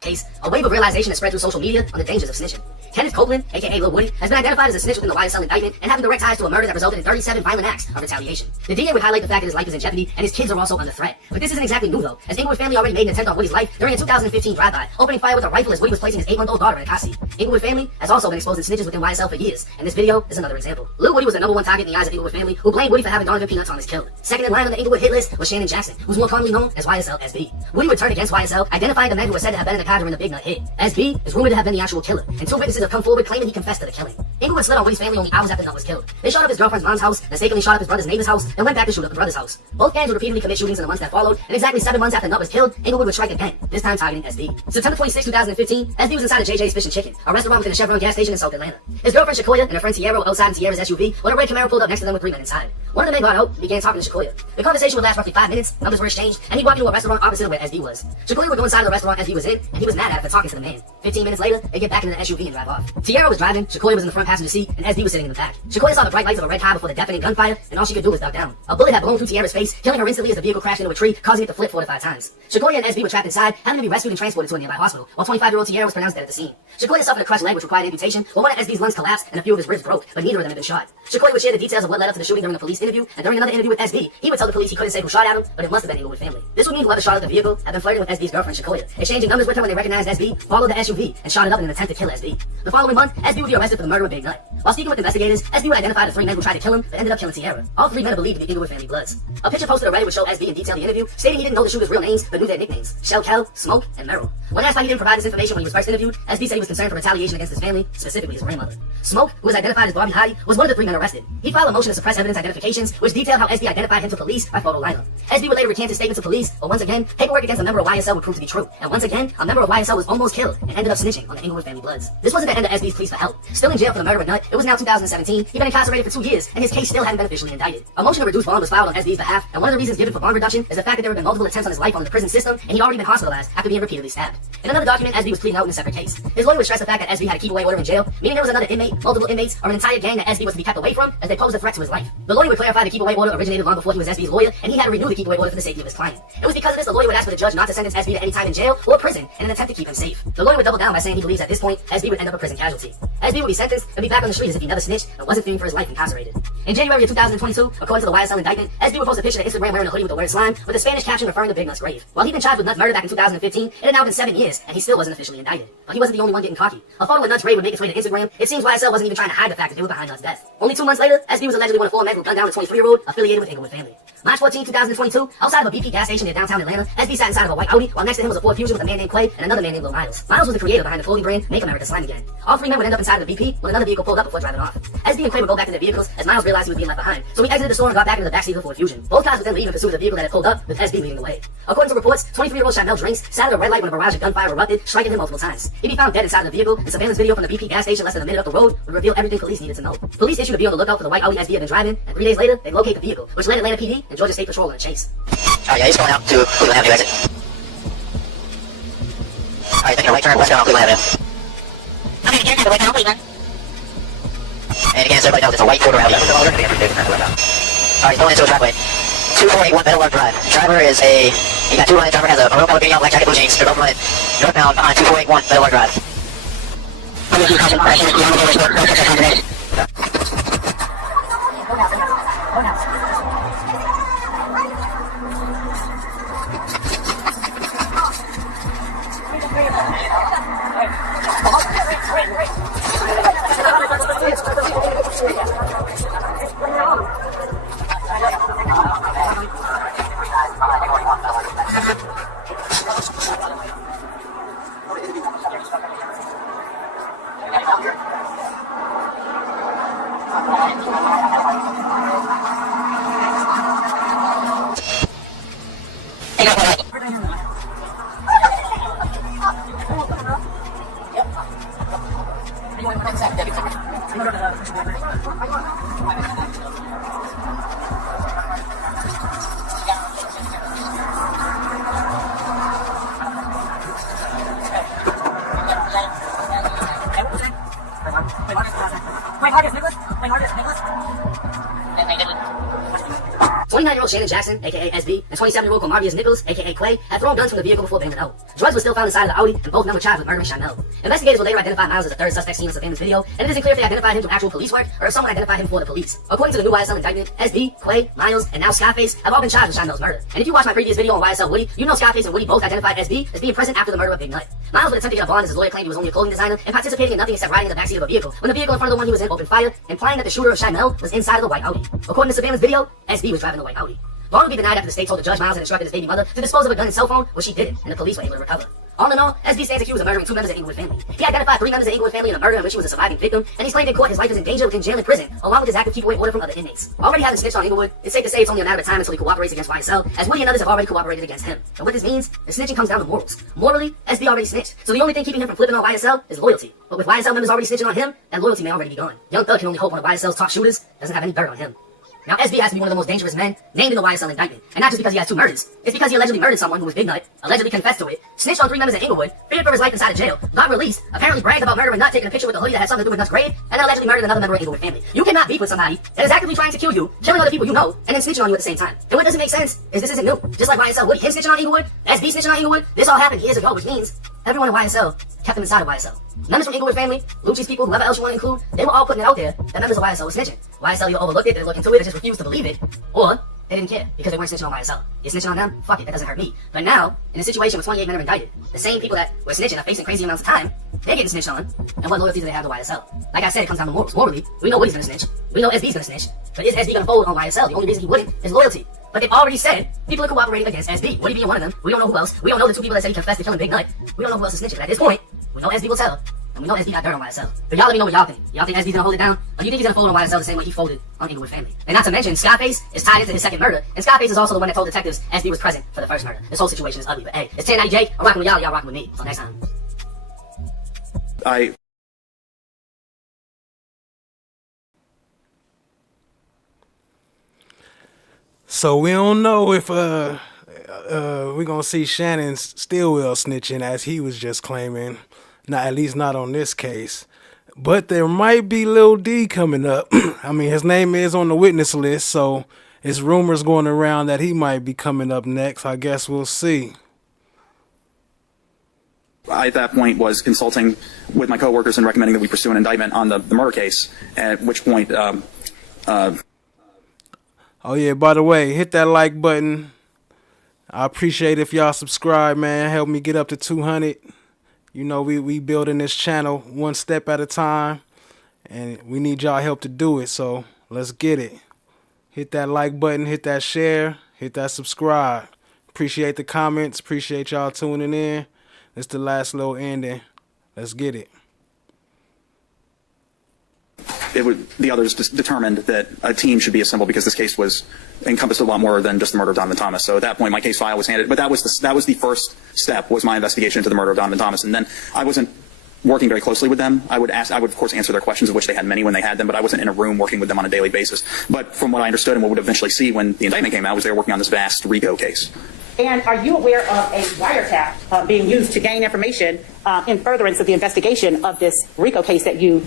Case, a wave of realization has spread through social media on the dangers of snitching. Kenneth Copeland, aka Lil Woody, has been identified as a snitch within the YSL indictment and having direct ties to a murder that resulted in 37 violent acts of retaliation. The DA would highlight the fact that his life is in jeopardy and his kids are also under threat. But this isn't exactly new though, as Inglewood family already made an attempt on Woody's life during a 2015 drive-by, opening fire with a rifle as Woody was placing his 8-month-old daughter in a car seat. Inglewood family has also been exposed to snitches within YSL for years, and this video is another example. Lil Woody was the #1 target in the eyes of Inglewood family, who blamed Woody for having Donovan Peanut Thomas killed. Second in line on the Inglewood hit list was Shannon Jackson, who's more commonly known as YSL SB. Woody would turn against YSL, identifying the men who were said to have been in the car during the Big Nut hit. SB is rumored to have been the actual killer, and 2 witnesses have come forward claiming he confessed to the killing. Inglewood slid on Woody's family only hours after Nut was killed. They shot up his girlfriend's mom's house, mistakenly shot up his brother's neighbor's house, and went back to shoot up the brother's house. Both gangs would repeatedly commit shootings in the months that followed, and exactly 7 months after Nut was killed, Inglewood would strike again, this time targeting SB. September 26, 2015, SB was inside of JJ's Fish and Chicken, a restaurant within a Chevron gas station in South Atlanta. His girlfriend Shakoya and her friend Tierra were outside in Tierra's SUV when a red Camaro pulled up next to them with 3 men inside. One of the men got out and began talking to Shakoya. The conversation would last roughly 5 minutes, numbers were exchanged, and he walked into a restaurant opposite of where SB was. Shakoya would go inside of the restaurant SB was in, and he was mad at her for talking to the man. 15 minutes later, they get back into the SUV and drive off. Tierra was driving, Shakoya was in the front passenger seat, and SB was sitting in the back. Shakoya saw the bright lights of a red car before the deafening gunfire, and all she could do was duck down. A bullet had blown through Tierra's face, killing her instantly as the vehicle crashed into a tree, causing it to flip 4 to 5 times. Shakoya and SB were trapped inside, having to be rescued and transported to a nearby hospital, while 25-year-old Tierra was pronounced dead at the scene. Shakoya suffered a crushed leg which required amputation, while one of SB's lungs collapsed and a few of his ribs broke, but neither of them had been shot. Shakoya would share the details of what led up to the shooting during a police interview, and during another interview with SB, he would tell the police he couldn't say who shot at him, but it must have been Inglewood family. This would mean whoever shot at the vehicle had been flirting with SB's girlfriend Shakoya, exchanging numbers with her when they recognized SB, followed the SUV, and shot it up in an attempt to kill SB. The following month, SB would be arrested for the murder of Big Nut. While speaking with investigators, SB would identify the 3 men who tried to kill him, but ended up killing Tierra. All 3 men are believed to be Inglewood family bloods. A picture posted already would show SB in detail the interview, stating he didn't know the shooters' real names, but knew their nicknames: Shell Kel, Smoke, and Merrill. When asked why he didn't provide this information when he was first interviewed, SB said he was concerned for retaliation against his family, specifically his grandmother. Smoke, who was identified as Bobby Hottie, was one of the 3 men arrested. He filed a motion to suppress evidence identifications, which detailed how SB identified him to police by photo lineup. SB would later recant his statement to police, but once again, paperwork against a member of YSL would prove to be true. And once again, a member of YSL was almost killed and ended up snitching on the Inglewood family bloods. This wasn't the end of SB's pleas for help. Still in jail for the murder of Nut, it was now 2017, he'd been incarcerated for 2 years, and his case still hadn't been officially indicted. A motion to reduce bond was filed on SB's behalf, and one of the reasons given for bond reduction is the fact that there had been multiple attempts on his life on the prison system, and he'd already been hospitalized after being repeatedly stabbed. In another document, SB was pleading out in a separate case. His lawyer would stress the fact that SB had a keep-away order in jail, meaning there was another inmate, multiple inmates, or an entire gang that SB was to be kept away from, as they posed a threat to his life. The lawyer would claim clarified the keep-away order originated long before he was SB's lawyer, and he had to renew the keep-away order for the safety of his client. It was because of this the lawyer would ask for the judge not to sentence SB to any time in jail or prison in an attempt to keep him safe. The lawyer would double down by saying he believes at this point SB would end up a prison casualty. SB would be sentenced and be back on the street as if he never snitched and wasn't fearing for his life incarcerated. In January of 2022, according to the YSL indictment, SB would post a picture to Instagram wearing a hoodie with the word slime with a Spanish caption referring to Big Nut's grave. While he'd been charged with Nut's murder back in 2015, it had now been 7 years, and he still wasn't officially indicted. But he wasn't the only one getting cocky. A photo of Nut's grave would make its way to Instagram. It seems YSL wasn't even trying to hide the fact that they were behind Nut's death. Only 2 months later, SB was allegedly one of 4 men who gunned down a 23-year-old affiliated with Inglewood family. March 14, 2022, outside of a BP gas station near downtown Atlanta, SB sat inside of a white Audi, while next to him was a Ford Fusion with a man named Quay and another man named Lil Miles. Miles was the creator behind the clothing brand Make America Slime Again. All 3 men would end up inside of the BP when another vehicle pulled up before driving off. SB and Quay would go back to their vehicles as Miles realized he was being left behind, so he exited the store and got back into the backseat of the Ford Fusion. Both cars would then leave in pursuit of the vehicle that had pulled up, with SB leading the way. According to reports, 23-year-old Chanel Drinks sat at a red light when a barrage of gunfire erupted, striking him multiple times. He'd be found dead inside of the vehicle, and surveillance video from the BP gas station less than a minute up the road would reveal everything police needed to know. Police issued a be on the lookout for the white Audi SB had been driving, and 3 days later, they locate the vehicle, which led Atlanta PD and Georgia State Patrol on a chase. Alright, yeah, he's going out to Cleveland Avenue exit. Alright, taking a right turn westbound on Cleveland Avenue. I'm going to get the way down Cleveland. And again, so everybody knows it's a white quarter alley. Alright, he's going into a driveway. 2481 Meadowlark Drive. Driver is he got 2 running. Driver has a maroon color beanie on, black jacket, blue jeans. They're both running northbound behind 2481 Meadowlark Drive. Shannon Jackson, aka SB, and 27-year-old Comarvius Nichols, aka Quay, had thrown guns from the vehicle before bailing out. Drugs were still found inside of the Audi, and both men were charged with murdering Chanel. Investigators will later identify Miles as the third suspect seen in the surveillance video, and it isn't clear if they identified him through actual police work or if someone identified him for the police. According to the new YSL indictment, SB, Quay, Miles, and now Scarface have all been charged with Chanel's murder. And if you watch my previous video on YSL Woody, you know Scarface and Woody both identified SB as being present after the murder of Big Nut. Miles would attempt to get a bond as his lawyer claimed he was only a clothing designer and participating in nothing except riding in the backseat of a vehicle when the vehicle in front of the one he was in opened fire, implying that the shooter of Chanel was inside of the white Audi. According to surveillance video, SB was driving the white Audi. Bond would be denied after the state told the judge Miles had instructed his baby mother to dispose of a gun and cell phone, which she did, and the police were able to recover. All in all, SB stands accused of murdering 2 members of the Inglewood family. He identified 3 members of the Inglewood family in a murder in which he was a surviving victim, and he's claimed in court his life is in danger within jail and prison, along with his active keep-away order from other inmates. Already having snitched on Inglewood, it's safe to say it's only a matter of time until he cooperates against YSL, as Woody and others have already cooperated against him. And what this means, the snitching comes down to morals. Morally, SB already snitched, so the only thing keeping him from flipping on YSL is loyalty. But with YSL members already snitching on him, that loyalty may already be gone. Young Thug can only hope one of YSL's top shooters doesn't have any dirt on him. Now, SB has to be one of the most dangerous men named in the YSL indictment. And not just because he has 2 murders. It's because he allegedly murdered someone who was Big Nut, allegedly confessed to it, snitched on 3 members in Inglewood, feared for his life inside of jail, got released, apparently bragged about murdering Nut, taking a picture with the hoodie that had something to do with Nut's grave, and then allegedly murdered another member of the Inglewood family. You cannot beef with somebody that is actively trying to kill you, killing other people you know, and then snitching on you at the same time. And what doesn't make sense is this isn't new. Just like YSL Woody, him snitching on Inglewood, SB snitching on Inglewood, this all happened years ago, which means everyone in YSL kept them inside of YSL. Members from Inglewood family, Lucci's people, whoever else you want to include, they were all putting it out there that members of YSL were snitching. YSL either overlooked it, didn't look into it, or just refused to believe it, or they didn't care because they weren't snitching on YSL. You're snitching on them? Fuck it, that doesn't hurt me. But now, in a situation with 28 men are indicted, the same people that were snitching are facing crazy amounts of time, they're getting snitched on, and what loyalty do they have to YSL? Like I said, it comes down to morals. Morally, we know Woody's gonna snitch, we know SB's gonna snitch, but is SB gonna fold on YSL? The only reason he wouldn't is loyalty. But they've already said people are cooperating against SB. Woody being one of them. We don't know who else. We don't know the 2 people that said he confessed to killing Big Nut. We don't know who else is snitching. But at this point, we know SB will tell. And we know SB got dirt on YSL. But y'all let me know what y'all think. Y'all think SB's gonna hold it down? Or do you think he's gonna fold on YSL the same way he folded on Inglewood family? And not to mention, Scarface is tied into his second murder. And Scarface is also the one that told detectives SB was present for the first murder. This whole situation is ugly. But hey, it's 1090 Jake. I'm rocking with y'all rocking with me. Until next time. So we don't know if we're gonna see Shannon Stillwell snitching as he was just claiming. Not at least not on this case. But there might be Lil D coming up. I mean, his name is on the witness list, so it's rumors going around that he might be coming up next. I guess we'll see. I, at that point, was consulting with my coworkers and recommending that we pursue an indictment on the murder case, at which point... oh, yeah, by the way, hit that like button. I appreciate if y'all subscribe, man. Help me get up to 200. You know, we building this channel one step at a time, and we need y'all help to do it, so let's get it. Hit that like button, hit that share, hit that subscribe. Appreciate the comments, appreciate y'all tuning in. It's the last little ending. Let's get it. The others determined that a team should be assembled because this case encompassed a lot more than just the murder of Donovan Thomas. So at that point, my case file was handed. But that was the first step, was my investigation into the murder of Donovan Thomas. And then I wasn't working very closely with them. I would of course answer their questions, of which they had many when they had them, but I wasn't in a room working with them on a daily basis. But from what I understood and what we would eventually see when the indictment came out, was they were working on this vast RICO case. And are you aware of a wiretap being used to gain information in furtherance of the investigation of this RICO case that you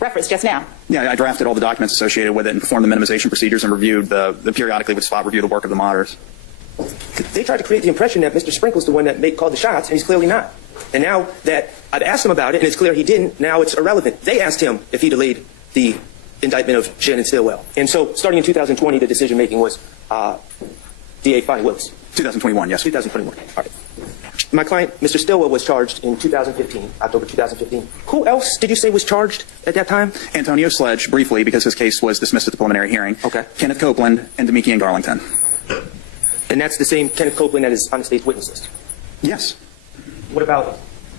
referenced just now? Yeah, I drafted all the documents associated with it and performed the minimization procedures and reviewed periodically would spot review the work of the monitors. They tried to create the impression that Mr. Sprinkle's the one that called the shots, and he's clearly not. And now that I've asked him about it, and it's clear he didn't, now it's irrelevant. They asked him if he delayed the indictment of Shannon Stillwell. And so, starting in 2020, the decision-making was DA Fine Willis. 2021, yes. 2021. All right. My client, Mr. Stillwell, was charged in 2015, October 2015. Who else did you say was charged at that time? Antonio Sledge, briefly, because his case was dismissed at the preliminary hearing. Okay. Kenneth Copeland, and Demikian Garlington. And that's the same Kenneth Copeland that is on the state's witness list? Yes. What about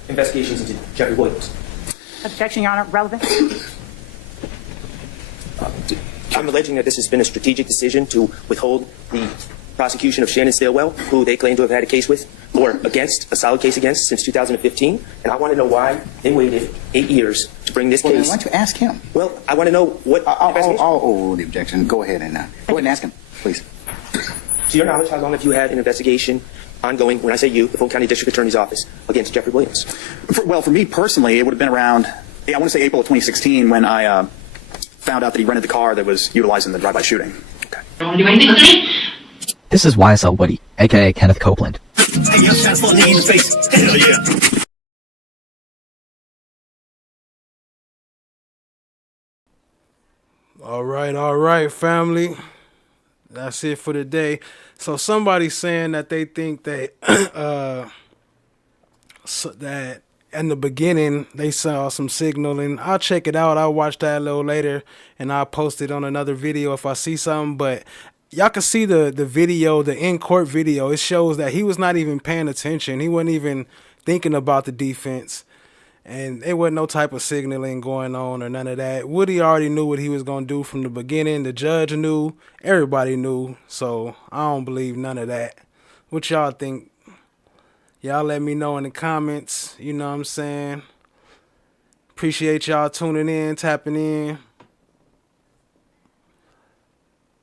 investigations into Jeffrey Williams? Objection, Your Honor. Relevant. I'm alleging that this has been a strategic decision to withhold the prosecution of Shannon Stillwell, who they claim to have had a case with, or against, a solid case against, since 2015. And I want to know why they waited 8 years to bring this case. Why don't you ask him? Well, I want to know what the objection. Go ahead and go ahead and ask him, please. To your knowledge, how long have you had an investigation ongoing, when I say you, the Fulton County District Attorney's Office, against Jeffrey Williams? For me personally, it would have been around, I want to say April of 2016, when I found out that he rented the car that was utilized in the drive-by shooting. Okay. Don't want to do anything with me? This is YSL Woody, aka Kenneth Copeland. Hey, yo, shot full nigga in the face. Hell yeah. All right, family. That's it for today. So somebody's saying that they think that that in the beginning they saw some signaling. I'll check it out. I'll watch that a little later, and I'll post it on another video if I see something. But y'all can see the video, the in-court video. It shows that he was not even paying attention. He wasn't even thinking about the defense. And there wasn't no type of signaling going on or none of that. Woody already knew what he was going to do from the beginning. The judge knew. Everybody knew. So I don't believe none of that. What y'all think? Y'all let me know in the comments. You know what I'm saying? Appreciate y'all tuning in, tapping in.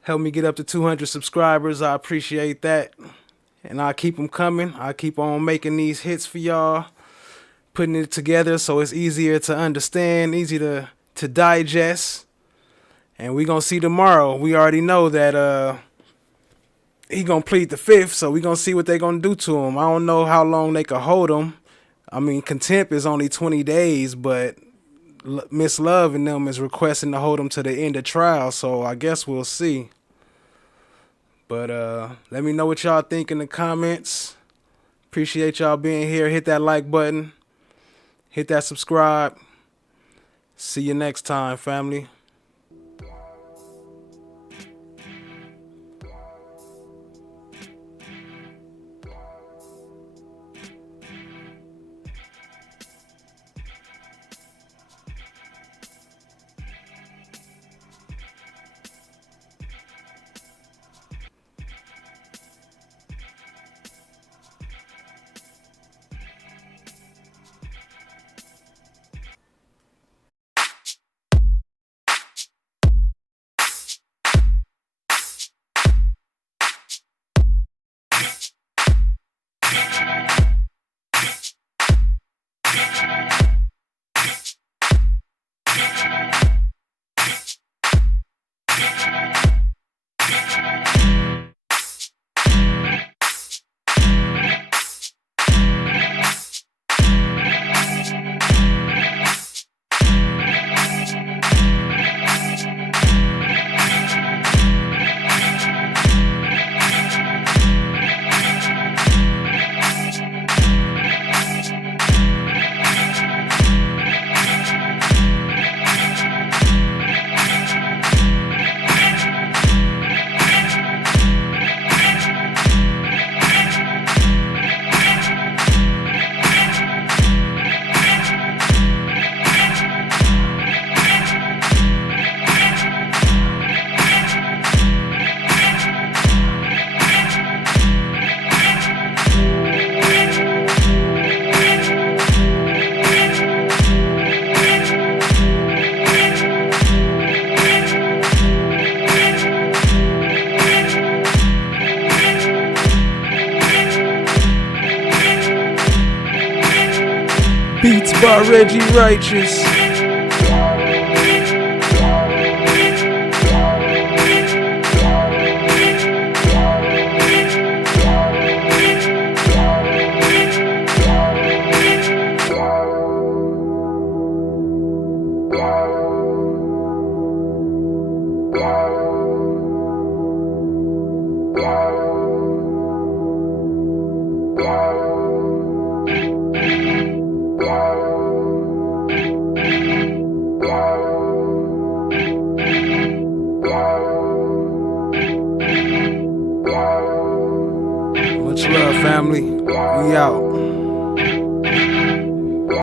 Help me get up to 200 subscribers. I appreciate that. And I'll keep them coming. I'll keep on making these hits for y'all. Putting it together so it's easier to understand, easy to digest. And we going to see tomorrow. We already know that he going to plead the fifth, so we going to see what they going to do to him. I don't know how long they could hold him. I mean, contempt is only 20 days, but Ms.love and them is requesting to hold him to the end of trial, so I guess we'll see. But let me know what y'all think in the comments. Appreciate y'all being here. Hit that like button. Hit that subscribe. See you next time, family. Beats by Reggie Righteous. Much love, family. We out.